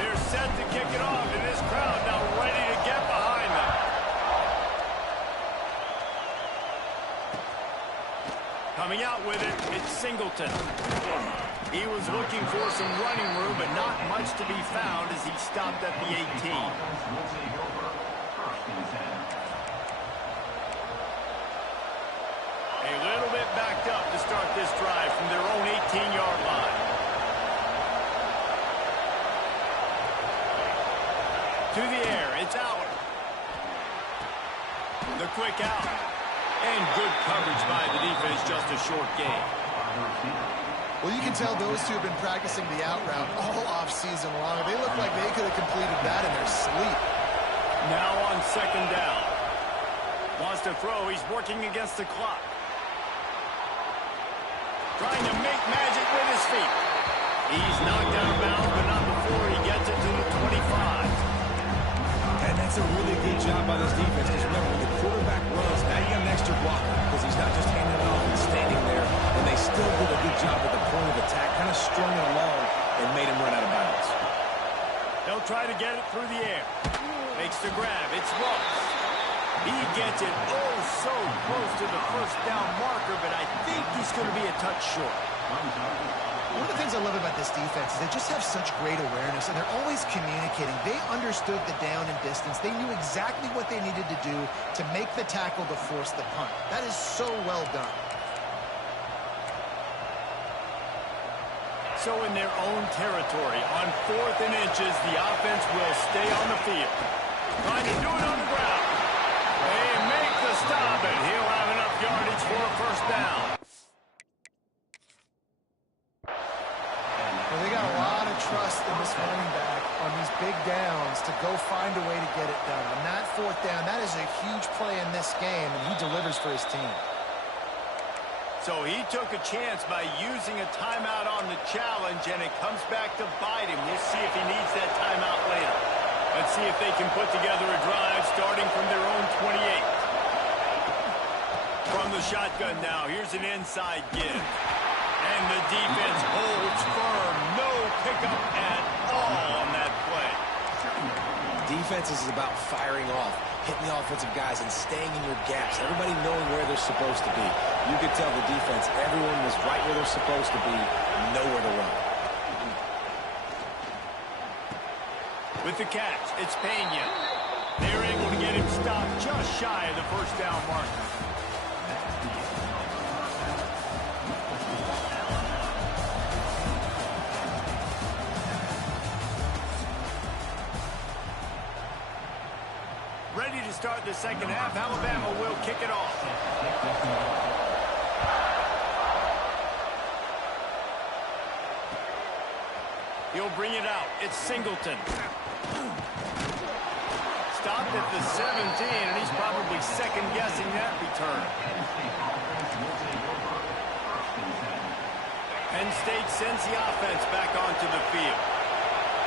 They're set to kick it off, and this crowd now ready to get behind them. Coming out with it, it's Singleton. He was looking for some running room, but not much to be found as he stopped at the 18. A little bit backed up to start this drive from their own 18-yard line. To the air, it's Allen. The quick out. And good coverage by the defense, just a short gain. Well, you can tell those two have been practicing the out route all off-season long. They look like they could have completed that in their sleep. Now on 2nd down. Wants to throw. He's working against the clock. Trying to make magic with his feet. He's knocked out of bounds, but not before he gets it to the 25. And that's a really good job by this defense, because remember, when the quarterback runs, now you got an extra blocker, because he's not just handing it off and standing there, and they still did a good job of thrown it along and made him run out of bounds. They'll try to get it through the air. Makes the grab. It's Ross. He gets it oh so close to the first down marker, but I think he's going to be a touch short. One of the things I love about this defense is they just have such great awareness, and they're always communicating. They understood the down and distance. They knew exactly what they needed to do to make the tackle to force the punt. That is so well done. So in their own territory, on 4th and inches, the offense will stay on the field. Trying to do it on the ground. They make the stop, and he'll have enough yardage for a first down. Well, they got a lot of trust in this running back on these big downs to go find a way to get it done. On that 4th down, that is a huge play in this game, and he delivers for his team. So he took a chance by using a timeout on the challenge, and it comes back to bite him. We'll see if he needs that timeout later. Let's see if they can put together a drive starting from their own 28. From the shotgun now, here's an inside give. And the defense holds firm. No pickup at all on that play. Defense is about firing off, hitting the offensive guys, and staying in your gaps. Everybody knowing where they're supposed to be. You could tell the defense, everyone was right where they're supposed to be, nowhere to run. With the catch, it's Pena. They're able to get him stopped just shy of the first down marker. Ready to start the second half. Alabama will kick it off. He'll bring it out. It's Singleton. Stopped at the 17, and he's probably second-guessing that return. Penn State sends the offense back onto the field.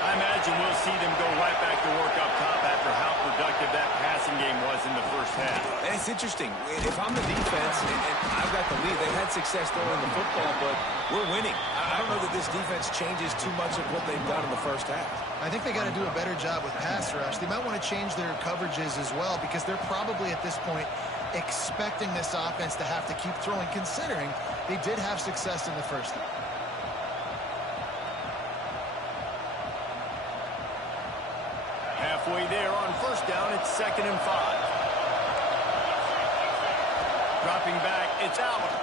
I imagine we'll see them go right back to work up top after how productive that passing game was in the first half. And it's interesting. If I'm the defense and I've got the lead, they had success throwing the football, but we're winning. I don't know that this defense changes too much of what they've done in the first half. I think they got to do a better job with pass rush. They might want to change their coverages as well, because they're probably at this point expecting this offense to have to keep throwing, considering they did have success in the first half. Halfway there on first down, it's 2nd and 5. Dropping back, it's Allen.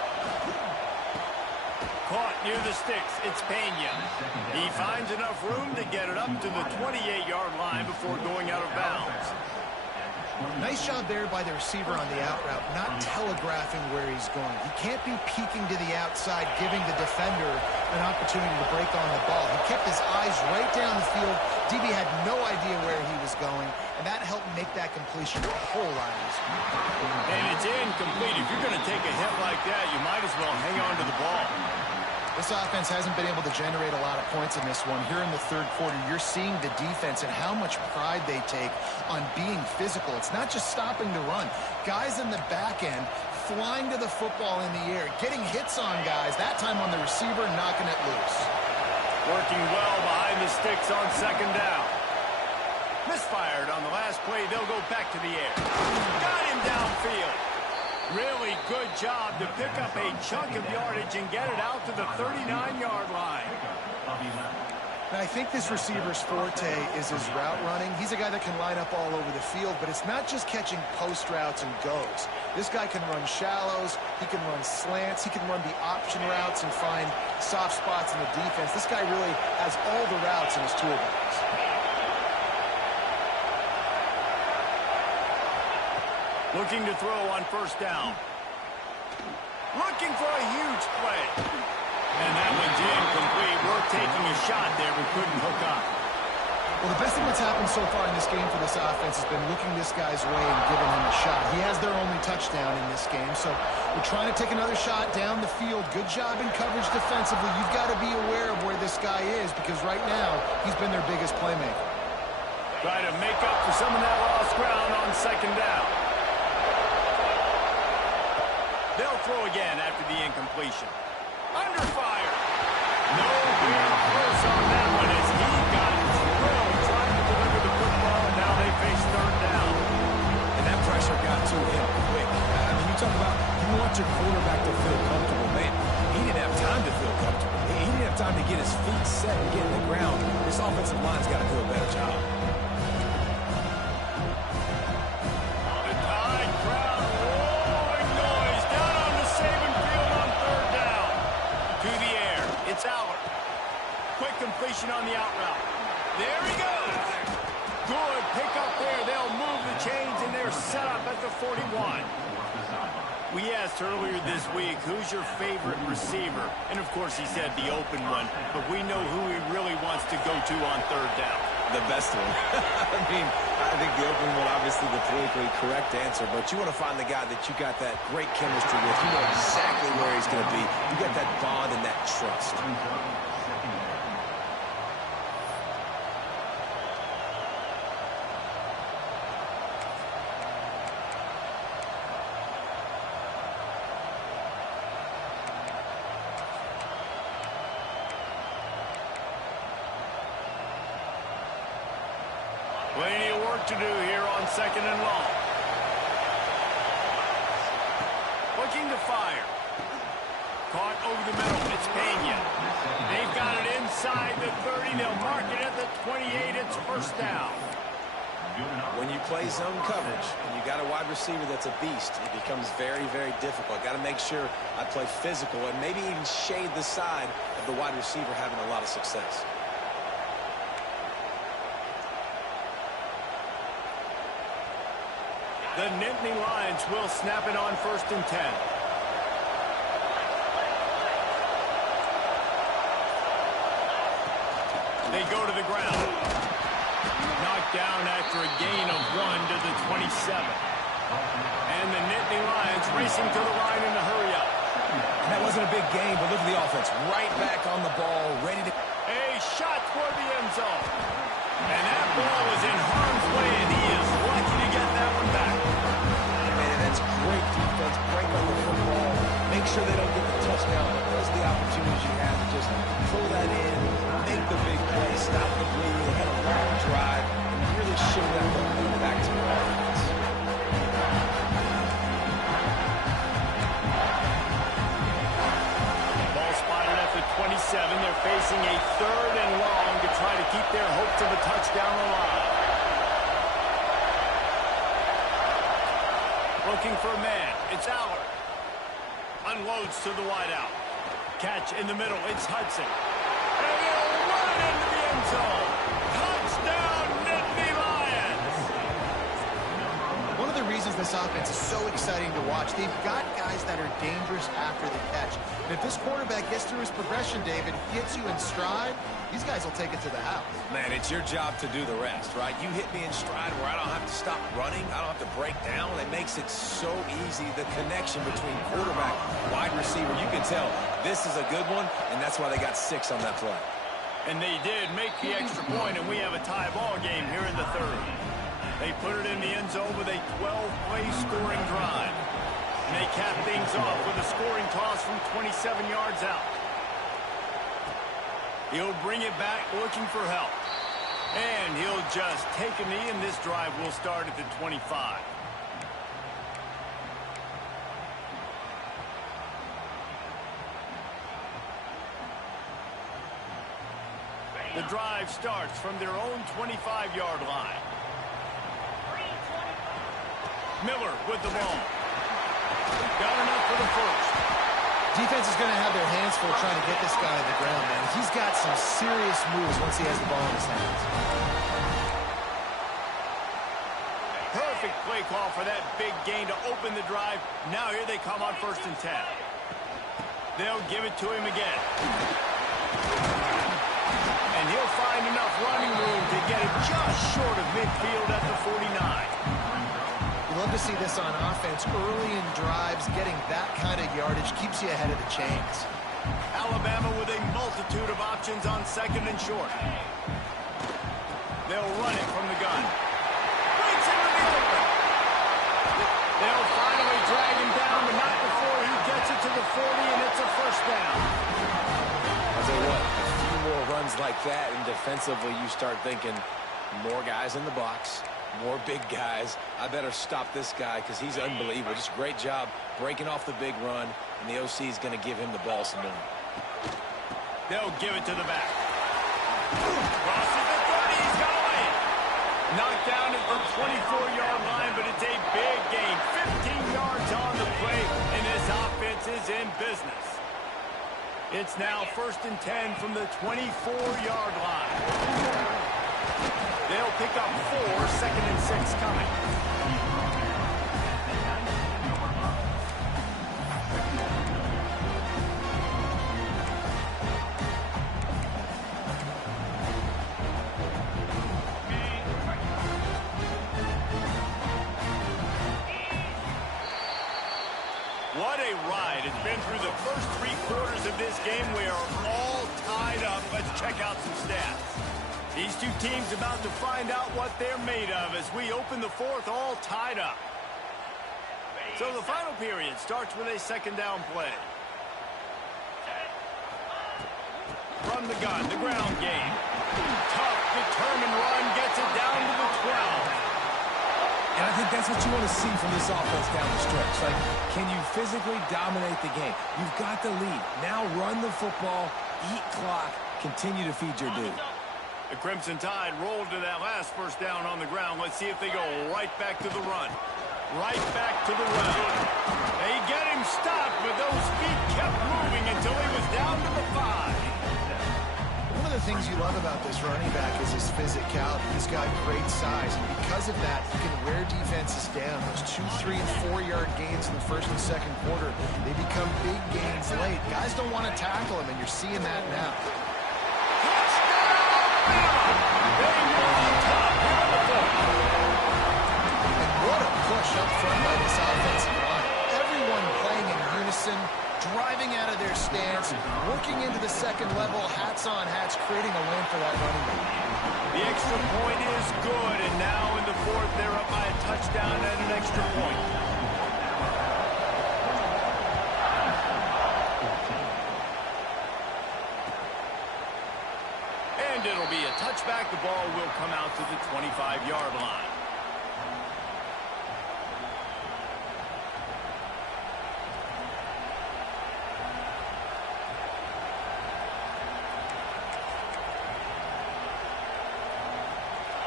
Caught near the sticks, it's Pena. He finds enough room to get it up to the 28-yard line before going out of bounds. Nice job there by the receiver on the out route, not telegraphing where he's going. He can't be peeking to the outside, giving the defender an opportunity to break on the ball. He kept his eyes right down the field. DB had no idea where he was going, and that helped make that completion a whole lot easier. And it's incomplete. If you're going to take a hit like that, you might as well hang on to the ball. This offense hasn't been able to generate a lot of points in this one. Here in the third quarter, you're seeing the defense and how much pride they take on being physical. It's not just stopping to run. Guys in the back end flying to the football in the air, getting hits on guys, that time on the receiver, knocking it loose. Working well behind the sticks on 2nd down. Misfired on the last play. They'll go back to the air. Got him downfield. Really good job to pick up a chunk of yardage and get it out to the 39-yard line. Now, I think this receiver's forte is his route running. He's a guy that can line up all over the field, but it's not just catching post routes and goes. This guy can run shallows, he can run slants, he can run the option routes and find soft spots in the defense. This guy really has all the routes in his toolbox. Looking to throw on first down. Looking for a huge play. And that one's incomplete. We're taking a shot there, but couldn't hook up. Well, the best thing that's happened so far in this game for this offense has been looking this guy's way and giving him a shot. He has their only touchdown in this game, so we're trying to take another shot down the field. Good job in coverage defensively. You've got to be aware of where this guy is, because right now he's been their biggest playmaker. Try to make up for some of that lost ground on 2nd down. They'll throw again after the incompletion. Under fire. Nowhere time to get his feet set and get in the ground. This offensive line's got to do a better job. The Tide crowd rolling noise down on the Saban field on third down. To the air. It's Allard. Quick completion on the out route. There he goes. Good pick up there. They'll move the chains, and they're set up at the 41. We asked earlier this week, who's your favorite receiver? And, of course, he said the open one. But we know who he really wants to go to on third down. The best one. I mean, I think the open one, obviously the politically correct answer, but you want to find the guy that you got that great chemistry with. You know exactly where he's going to be. You got that bond and that trust. Plenty of work to do here on second and long. Looking to fire. Caught over the middle. It's Pena. They've got it inside the 30. They'll mark it at the 28. It's first down. When you play zone coverage and you got a wide receiver that's a beast, it becomes very, very difficult. Got to make sure I play physical and maybe even shade the side of the wide receiver having a lot of success. The Nittany Lions will snap it on 1st and 10. They go to the ground. Knocked down after a gain of 1 to the 27. And the Nittany Lions racing to the line in a hurry up. And that wasn't a big gain, but look at the offense. Right back on the ball, ready to... A shot toward the end zone. And that ball is in harm's way, and he is lucky to get that one back. Man, that's great defense. Break on the football. Make sure they don't get the touchdown, but those are the opportunities you have to just pull that in, make the big play, stop the bleeding, and have a long drive, and really show that momentum back to your offense. Ball spotted at the 27. They're facing a 3rd and long to try to keep their hopes of a touchdown alive. Looking for a man. It's Allard. Unloads to the wideout. Catch in the middle. It's Hudson. And he'll run into the end zone. Touchdown, Nittany Lions. One of the reasons this offense is so exciting to watch, they've got guys that are dangerous after the catch. And if this quarterback gets through his progression, David, hits you in stride, these guys will take it to the house. Man, it's your job to do the rest, right? You hit me in stride where I don't have to stop running. I don't have to break down. It makes it so easy. The connection between quarterback, wide receiver, you can tell this is a good one, and that's why they got 6 on that play. And they did make the extra point, and we have a tie ball game here in the 3rd. They put it in the end zone with a 12-play scoring drive. And they cap things off with a scoring toss from 27 yards out. He'll bring it back looking for help. And he'll just take a knee, and this drive will start at the 25. The drive starts from their own 25-yard line. Miller with the ball. Got enough for the first. Defense is going to have their hands full trying to get this guy to the ground, man. He's got some serious moves once he has the ball in his hands. Perfect play call for that big gain to open the drive. Now here they come on 1st and 10. They'll give it to him again. And he'll find enough running room to get it just short of midfield at the 49. You love to see this on offense. Early in drives, getting that kind of yardage keeps you ahead of the chains. Alabama with a multitude of options on 2nd and short. They'll run it from the gun. Breaks into the open. They'll finally drag him down, but not before he gets it to the 40, and it's a first down. I'll tell you what, a few more runs like that, and defensively you start thinking more guys in the box, more big guys. I better stop this guy because he's unbelievable. Just a great job breaking off the big run, and the OC is going to give him the ball some more. They'll give it to the back. Crosses the 30. He's got away. Knocked down at the 24-yard line, but it's a big gain. 15 yards on the play, and this offense is in business. It's now 1st and 10 from the 24-yard line. They'll pick up 4, 2nd and 6 coming. What a ride. It's been through the first 3 quarters of this game. We are all tied up. Let's check out some stats. These two teams about to find out what they're made of as we open the 4th all tied up. So the final period starts with a 2nd down play. From the gun, the ground game. Tough, determined run, gets it down to the 12. And I think that's what you want to see from this offense down the stretch. Like, can you physically dominate the game? You've got the lead. Now run the football, eat clock, continue to feed your dude. The Crimson Tide rolled to that last 1st down on the ground. Let's see if they go right back to the run. Right back to the run. They get him stopped, but those feet kept moving until he was down to the 5. One of the things you love about this running back is his physicality. He's got great size, and because of that, he can wear defenses down. Those 2, 3, and 4-yard gains in the 1st and 2nd quarter, they become big gains late. Guys don't want to tackle him, and you're seeing that now. And what a push up front by this offensive line. Everyone playing in unison, driving out of their stance, working into the 2nd level, hats on hats, creating a lane for that running back. The extra point is good, and now in the 4th, they're up by a touchdown and an extra point. And it'll be a touchback. The ball will come out to the 25-yard line.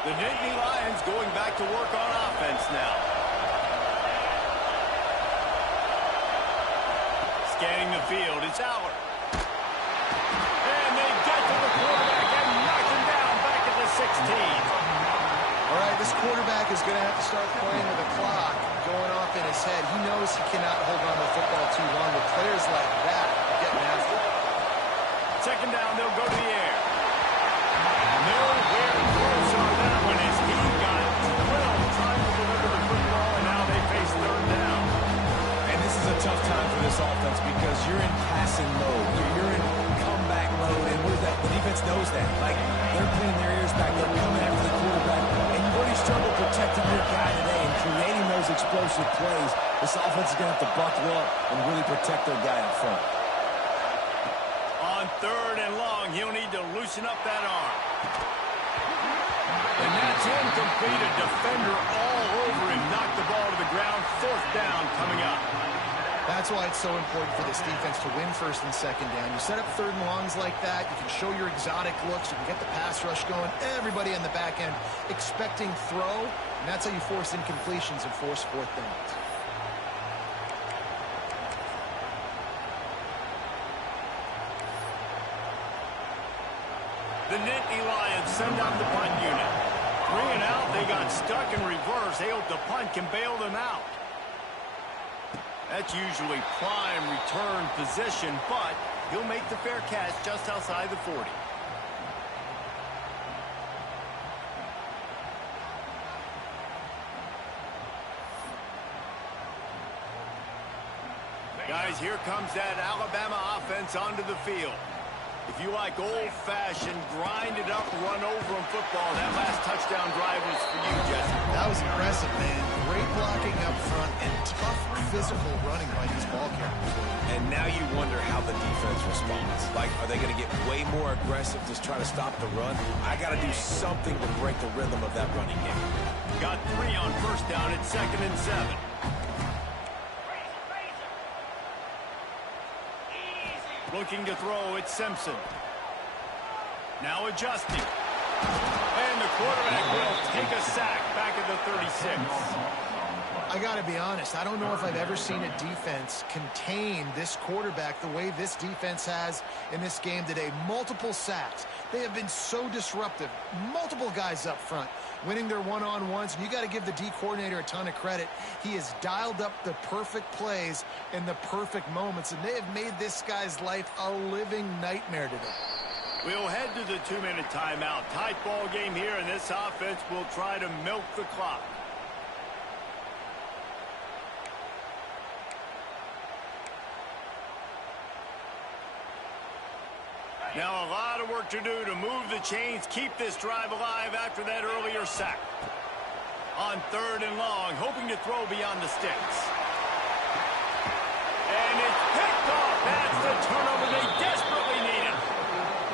The Nittany Lions going back to work on offense now. Scanning the field, it's Aller. And they get to the quarterback and knock him down back at the 16. All right, this quarterback is going to have to start playing with the clock going off in his head. He knows he cannot hold on to the football too long with players like that getting after it. 2nd down, they'll go to the air. Nowhere close on that one as he got 12 trying to deliver the football, and now they face 3rd down. And this is a tough time for this offense because you're in passing mode. You're in comeback mode, and what is that? The defense knows that. Like, they're putting their ears back. They're coming after the quarterback, and you've already struggled protecting your guy today and creating those explosive plays. This offense is going to have to buckle up and really protect their guy in front. On 3rd and long, he'll need to loosen up that arm. And that's incomplete. A defender all over him. Knocked the ball to the ground. 4th down coming up. That's why it's so important for this defense to win 1st and 2nd down. You set up 3rd and longs like that. You can show your exotic looks. You can get the pass rush going. Everybody on the back end expecting throw. And that's how you force incompletions and force 4th downs. The Nittany Lions send out the punt unit. 3 and out, they got stuck in reverse. They hope the punt can bail them out. That's usually prime return position, but he'll make the fair catch just outside the 40. Guys, here comes that Alabama offense onto the field. If you like old-fashioned, grind-it-up, run-over-'em football, that last touchdown drive was for you, Jesse. That was impressive, man. Great blocking up front and tough physical running by these ball carriers. And now you wonder how the defense responds. Like, are they going to get way more aggressive, just try to stop the run? I got to do something to break the rhythm of that running game. Got 3 on 1st down at 2nd and 7. Looking to throw, it's Simpson. Now adjusting. And the quarterback will take a sack back at the 36. I got to be honest, I don't know if I've ever seen a defense contain this quarterback the way this defense has in this game today. Multiple sacks. They have been so disruptive. Multiple guys up front winning their one-on-ones. And you got to give the D coordinator a ton of credit. He has dialed up the perfect plays in the perfect moments, and they have made this guy's life a living nightmare today. We'll head to the 2-minute timeout. Tight ball game here, and this offense will try to milk the clock. Now a lot of work to do to move the chains, keep this drive alive after that earlier sack. On 3rd and long, hoping to throw beyond the sticks. And it's picked off. That's the turnover they desperately needed.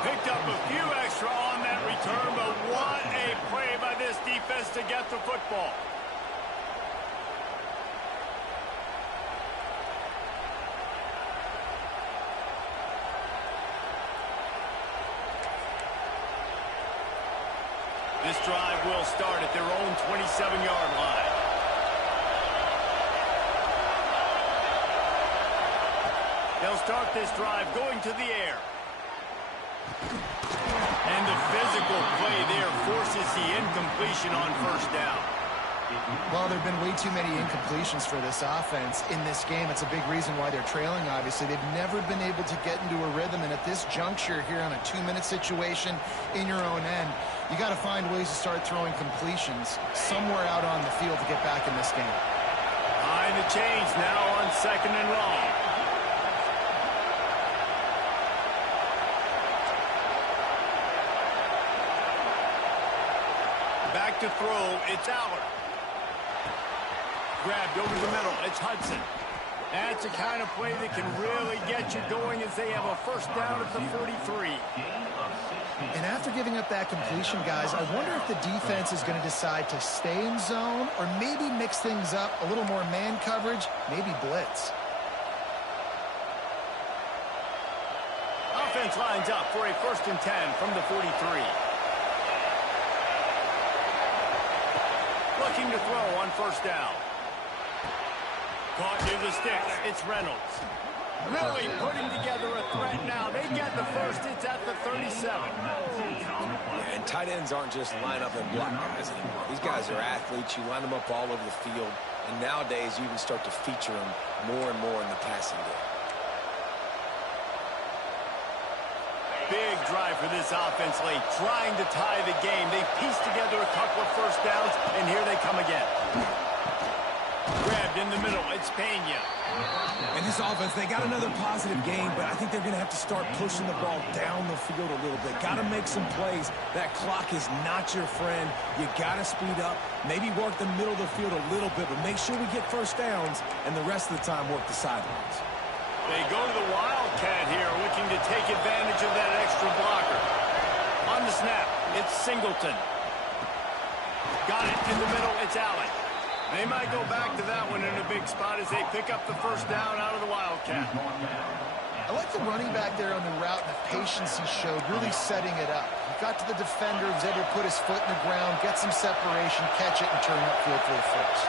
Picked up a few extra on that return, but what a play by this defense to get the football. This drive will start at their own 27-yard line. They'll start this drive going to the air. And the physical play there forces the incompletion on 1st down. Well, there have been way too many incompletions for this offense in this game. It's a big reason why they're trailing, obviously. They've never been able to get into a rhythm, and at this juncture here on a 2-minute situation in your own end, you got to find ways to start throwing completions somewhere out on the field to get back in this game. Behind the chains now on 2nd and long. Back to throw, it's Allard. Grabbed over the middle, it's Hudson. That's the kind of play that can really get you going as they have a 1st down at the 43. And after giving up that completion, guys, I wonder if the defense is going to decide to stay in zone or maybe mix things up, a little more man coverage, maybe blitz. Offense lines up for a 1st and 10 from the 43. Looking to throw on 1st down. Caught near the sticks. It's Reynolds. Really putting together a threat now. They get the 1st. It's at the 37. Yeah, and tight ends aren't just line up and block guys anymore. These guys are athletes. You line them up all over the field. And nowadays, you even start to feature them more and more in the passing game. Big drive for this offense late, trying to tie the game. They pieced together a couple of 1st downs, and here they come again. Grabbed in the middle, it's Pena. And this offense, they got another positive game, but I think they're going to have to start pushing the ball down the field a little bit. Got to make some plays. That clock is not your friend. You got to speed up, maybe work the middle of the field a little bit, but make sure we get 1st downs, and the rest of the time work the sidelines. They go to the Wildcat here, looking to take advantage of that extra blocker. On the snap, it's Singleton. Got it in the middle, it's Allen. They might go back to that one in a big spot as they pick up the 1st down out of the Wildcat. I like the running back there on the route and the patience he showed, really setting it up. He got to the defender, was able to put his foot in the ground, get some separation, catch it, and turn upfield for the 1st.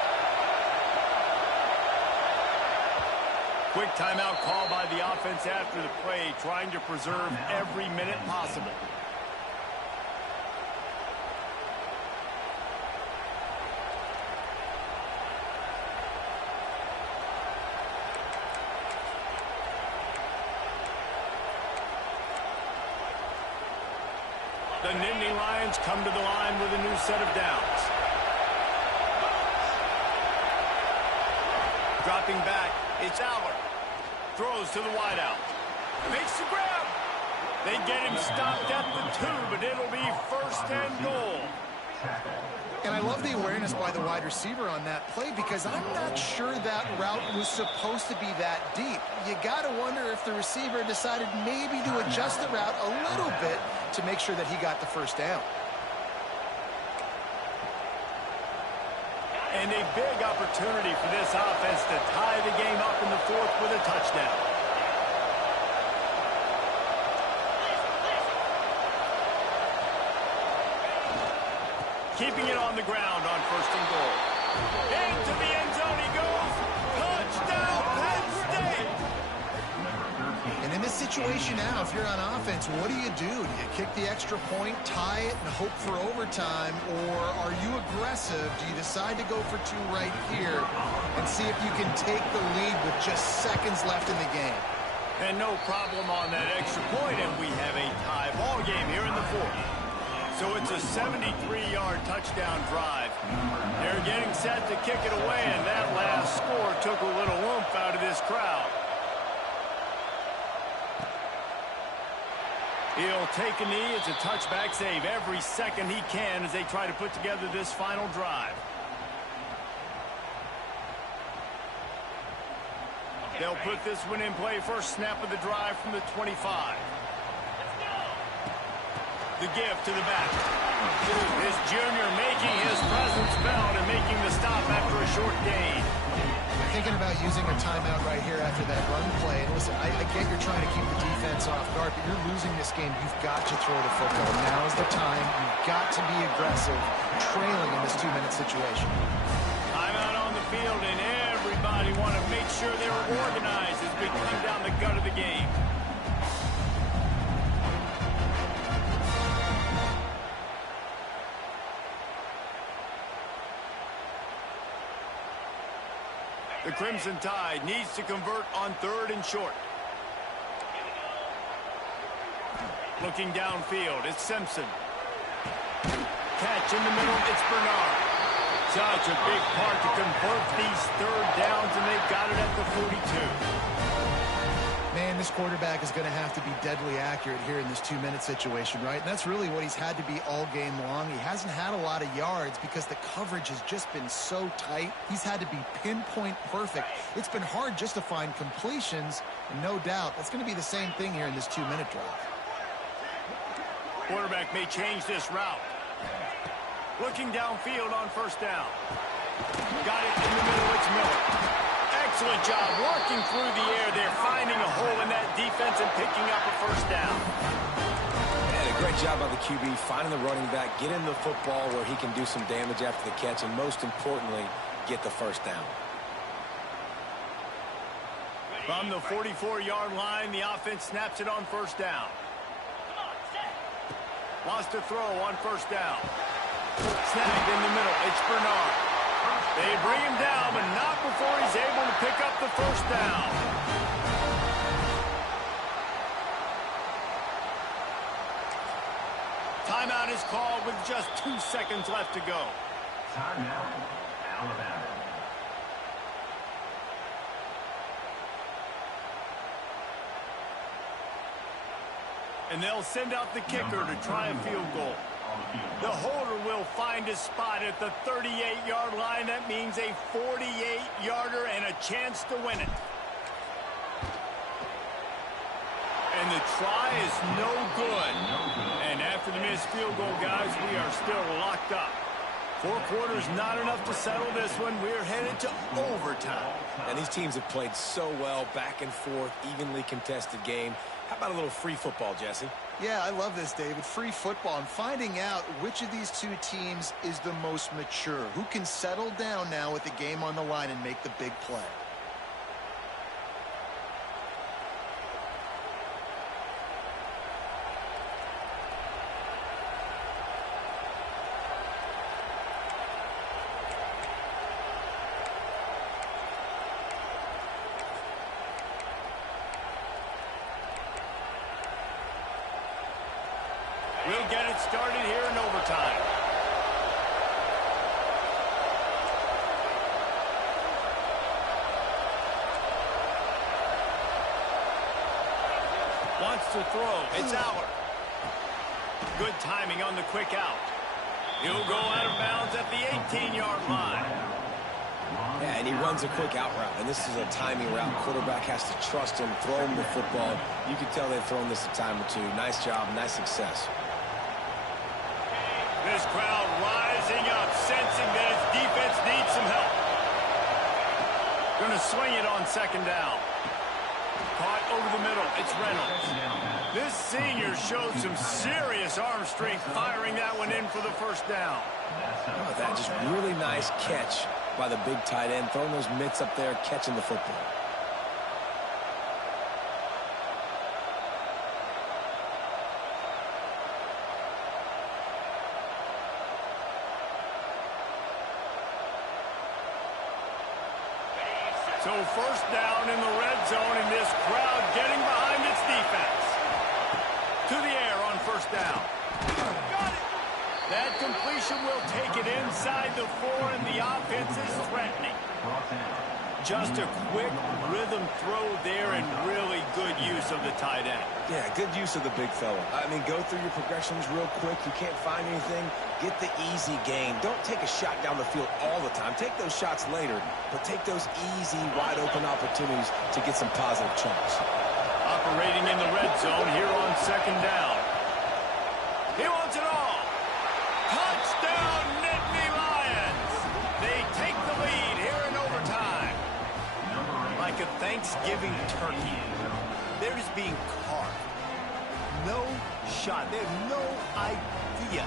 Quick timeout call by the offense after the play, trying to preserve every minute possible. The Nittany Lions come to the line with a new set of downs. Dropping back, it's Allard. Throws to the wideout. Makes the grab. They get him stopped at the 2, but it'll be 1st and goal. And I love the awareness by the wide receiver on that play because I'm not sure that route was supposed to be that deep. You got to wonder if the receiver decided maybe to adjust the route a little bit to make sure that he got the 1st down. And a big opportunity for this offense to tie the game up in the 4th with a touchdown. keeping it on the ground on 1st and goal. Into the end zone he goes. Touchdown, Penn State! And in this situation now, if you're on offense, what do? Do you kick the extra point, tie it, and hope for overtime? Or are you aggressive? Do you decide to go for two right here and see if you can take the lead with just seconds left in the game? And no problem on that extra point, and we have a tie ball game here in the 4th. So it's a 73-yard touchdown drive. They're getting set to kick it away, and that last score took a little oomph out of this crowd. He'll take a knee. It's a touchback save every second he can as they try to put together this final drive. They'll put this one in play. First snap of the drive from the 25. The give to the back. This junior making his presence felt and making the stop after a short gain. Thinking about using a timeout right here after that run play. And listen, I get you're trying to keep the defense off guard, but you're losing this game. You've got to throw the football. Now is the time. You've got to be aggressive, trailing in this 2-minute situation. Timeout on the field, and everybody want to make sure they're organized as we come down the gut of the game. The Crimson Tide needs to convert on 3rd and short. Looking downfield, it's Simpson. Catch in the middle, it's Bernard. Such a big part to convert these 3rd downs, and they've got it at the 42. Man, this quarterback is going to have to be deadly accurate here in this 2-minute situation, right? And that's really what he's had to be all game long. He hasn't had a lot of yards because the coverage has just been so tight. He's had to be pinpoint perfect. It's been hard just to find completions, and no doubt that's going to be the same thing here in this 2-minute drive. Quarterback may change this route. Looking downfield on 1st down. Got it in the middle, it's Miller. Excellent job working through the air there, finding a hole in that defense and picking up a 1st down. And a great job by the QB, finding the running back, get him the football where he can do some damage after the catch, and most importantly, get the 1st down. From the 44-yard line, the offense snaps it on 1st down. Wants to throw on 1st down. Snagged in the middle, it's Bernard. They bring him down, but not before he's able to pick up the 1st down. Timeout is called with just 2 seconds left to go. Timeout, Alabama. And they'll send out the kicker to try a field goal. The holder will find a spot at the 38-yard line. That means a 48-yarder and a chance to win it. And the try is no good. And after the missed field goal, guys, we are still locked up. 4 quarters, not enough to settle this one. We're headed to overtime. And these teams have played so well, back and forth, evenly contested game. How about a little free football, Jesse? Yeah, I love this, David. Free football. I'm finding out which of these 2 teams is the most mature, who can settle down now with the game on the line and make the big play. We'll get it started here in overtime. Wants to throw. It's Aller. Good timing on the quick out. He'll go out of bounds at the 18-yard line. Yeah, and he runs a quick out route, and this is a timing route. Quarterback has to trust him, throw him the football. You can tell they've thrown this a time or two. Nice job, nice success. This crowd rising up, sensing that its defense needs some help. Going to swing it on 2nd down. Caught over the middle. It's Reynolds. This senior showed some serious arm strength firing that one in for the first down. Oh, that just really nice catch by the big tight end, throwing those mitts up there, catching the football. So first down in the red zone, and this crowd getting behind its defense. To the air on first down. Got it. That completion will take it inside the 4, and the offense is threatening. Just a quick rhythm throw there, and really good use of the tight end. Yeah, good use of the big fella. I mean, go through your progressions real quick. You can't find anything. Get the easy gain. Don't take a shot down the field all the time. Take those shots later, but take those easy, wide-open opportunities to get some positive chunks. Operating in the red zone here on second down. He wants it all. Touchdown, Nittany Lions. They take the lead here in overtime. Like a Thanksgiving turkey, they're just being carved. No shot. They have no idea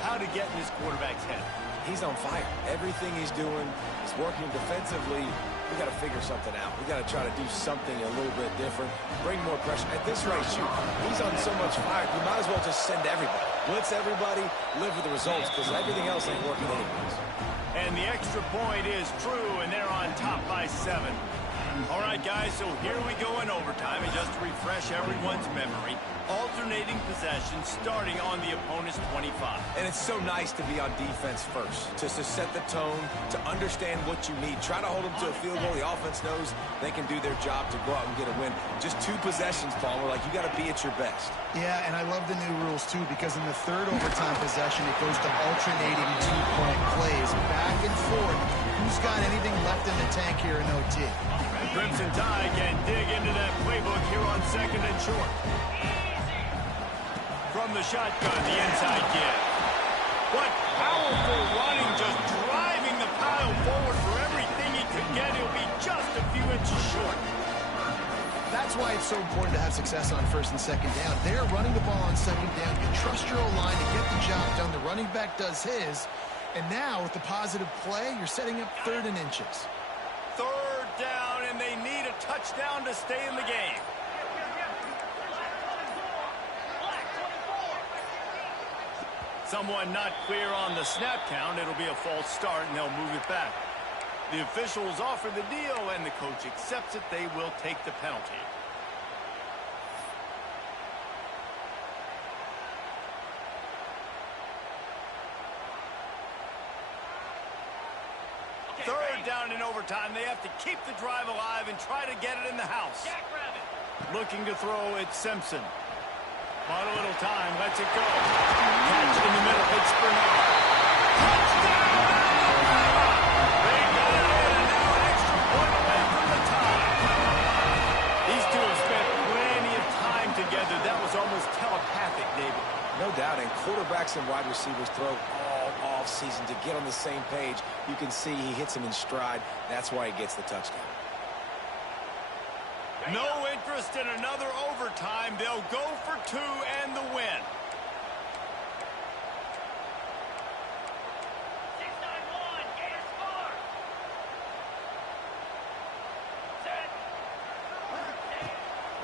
how to get in this quarterback's head. He's on fire. Everything he's doing is working defensively. We got to figure something out. We got to try to do something a little bit different. Bring more pressure. At this rate, shoot, he's on so much fire. You might as well just send everybody. Blitz everybody, live with the results, because everything else ain't working anyways. And the extra point is true, and they're on top by 7. All right, guys, so here we go in overtime. And just to refresh everyone's memory, alternating possessions starting on the opponent's 25. And it's so nice to be on defense first, just to set the tone, to understand what you need. Try to hold them to a field goal. The offense knows they can do their job to go out and get a win. Just 2 possessions, Paul. We're like, you got to be at your best. Yeah, and I love the new rules, too, because in the third overtime possession, it goes to alternating 2-point plays, back and forth. Who's got anything left in the tank here in OT? Crimson Tide can dig into that playbook here on second and short. From the shotgun, the inside give. What powerful running, just driving the pile forward for everything he could get. He'll be just a few inches short. That's why it's so important to have success on first and second down. They're running the ball on second down. You trust your O-line to get the job done. The running back does his. And now, with the positive play, you're setting up 3rd and inches. Third down, and they need a touchdown to stay in the game. Someone not clear on the snap count. It'll be a false start, and they'll move it back. The officials offer the deal, and the coach accepts it. They will take the penalty. Third down in overtime. They have to keep the drive alive and try to get it in the house. Looking to throw, it's Simpson. Bought a little time, lets it go. Catch in the middle, it's Bernard. Touchdown, Alabama! They got it in, and now an extra point away from the tie. These two have spent plenty of time together. That was almost telepathic, David. No doubt, and quarterbacks and wide receivers throw all off-season to get on the same page. You can see he hits him in stride. That's why he gets the touchdown. No interest in another overtime. They'll go for 2 and the win.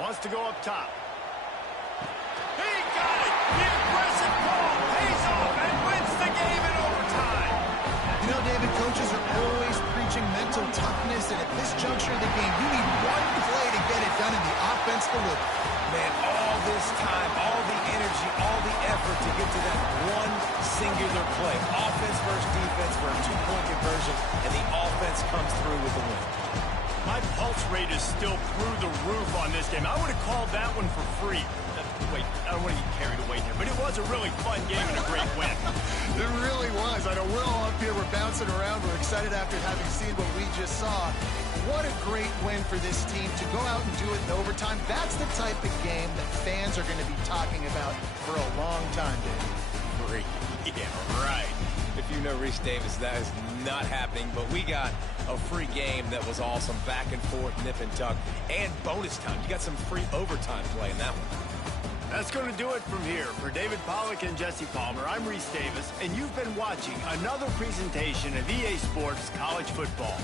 Wants to go up top. He got it! The aggressive call pays off and wins the game in overtime. You know, David, coaches are always preaching mental toughness, and at this juncture of the game, you need one play to get it done, and the offense delivered. Man, all this time, all the energy, all the effort to get to that one singular play. Offense versus defense for a 2-point conversion, and the offense comes through with the win. My pulse rate is still through the roof on this game. I would have called that one for free. Wait, I don't want to get carried away here, but it was a really fun game and a great win. It really was. I know we're all up here, we're bouncing around, we're excited after having seen what we just saw. What a great win for this team to go out and do it in overtime. That's the type of game that fans are going to be talking about for a long time, David. Free. Yeah, right. If you know Reese Davis, that is not happening, but we got a free game that was awesome. Back and forth, nip and tuck, and bonus time. You got some free overtime play in that one. That's going to do it from here. For David Pollack and Jesse Palmer, I'm Reese Davis, and you've been watching another presentation of EA Sports College Football.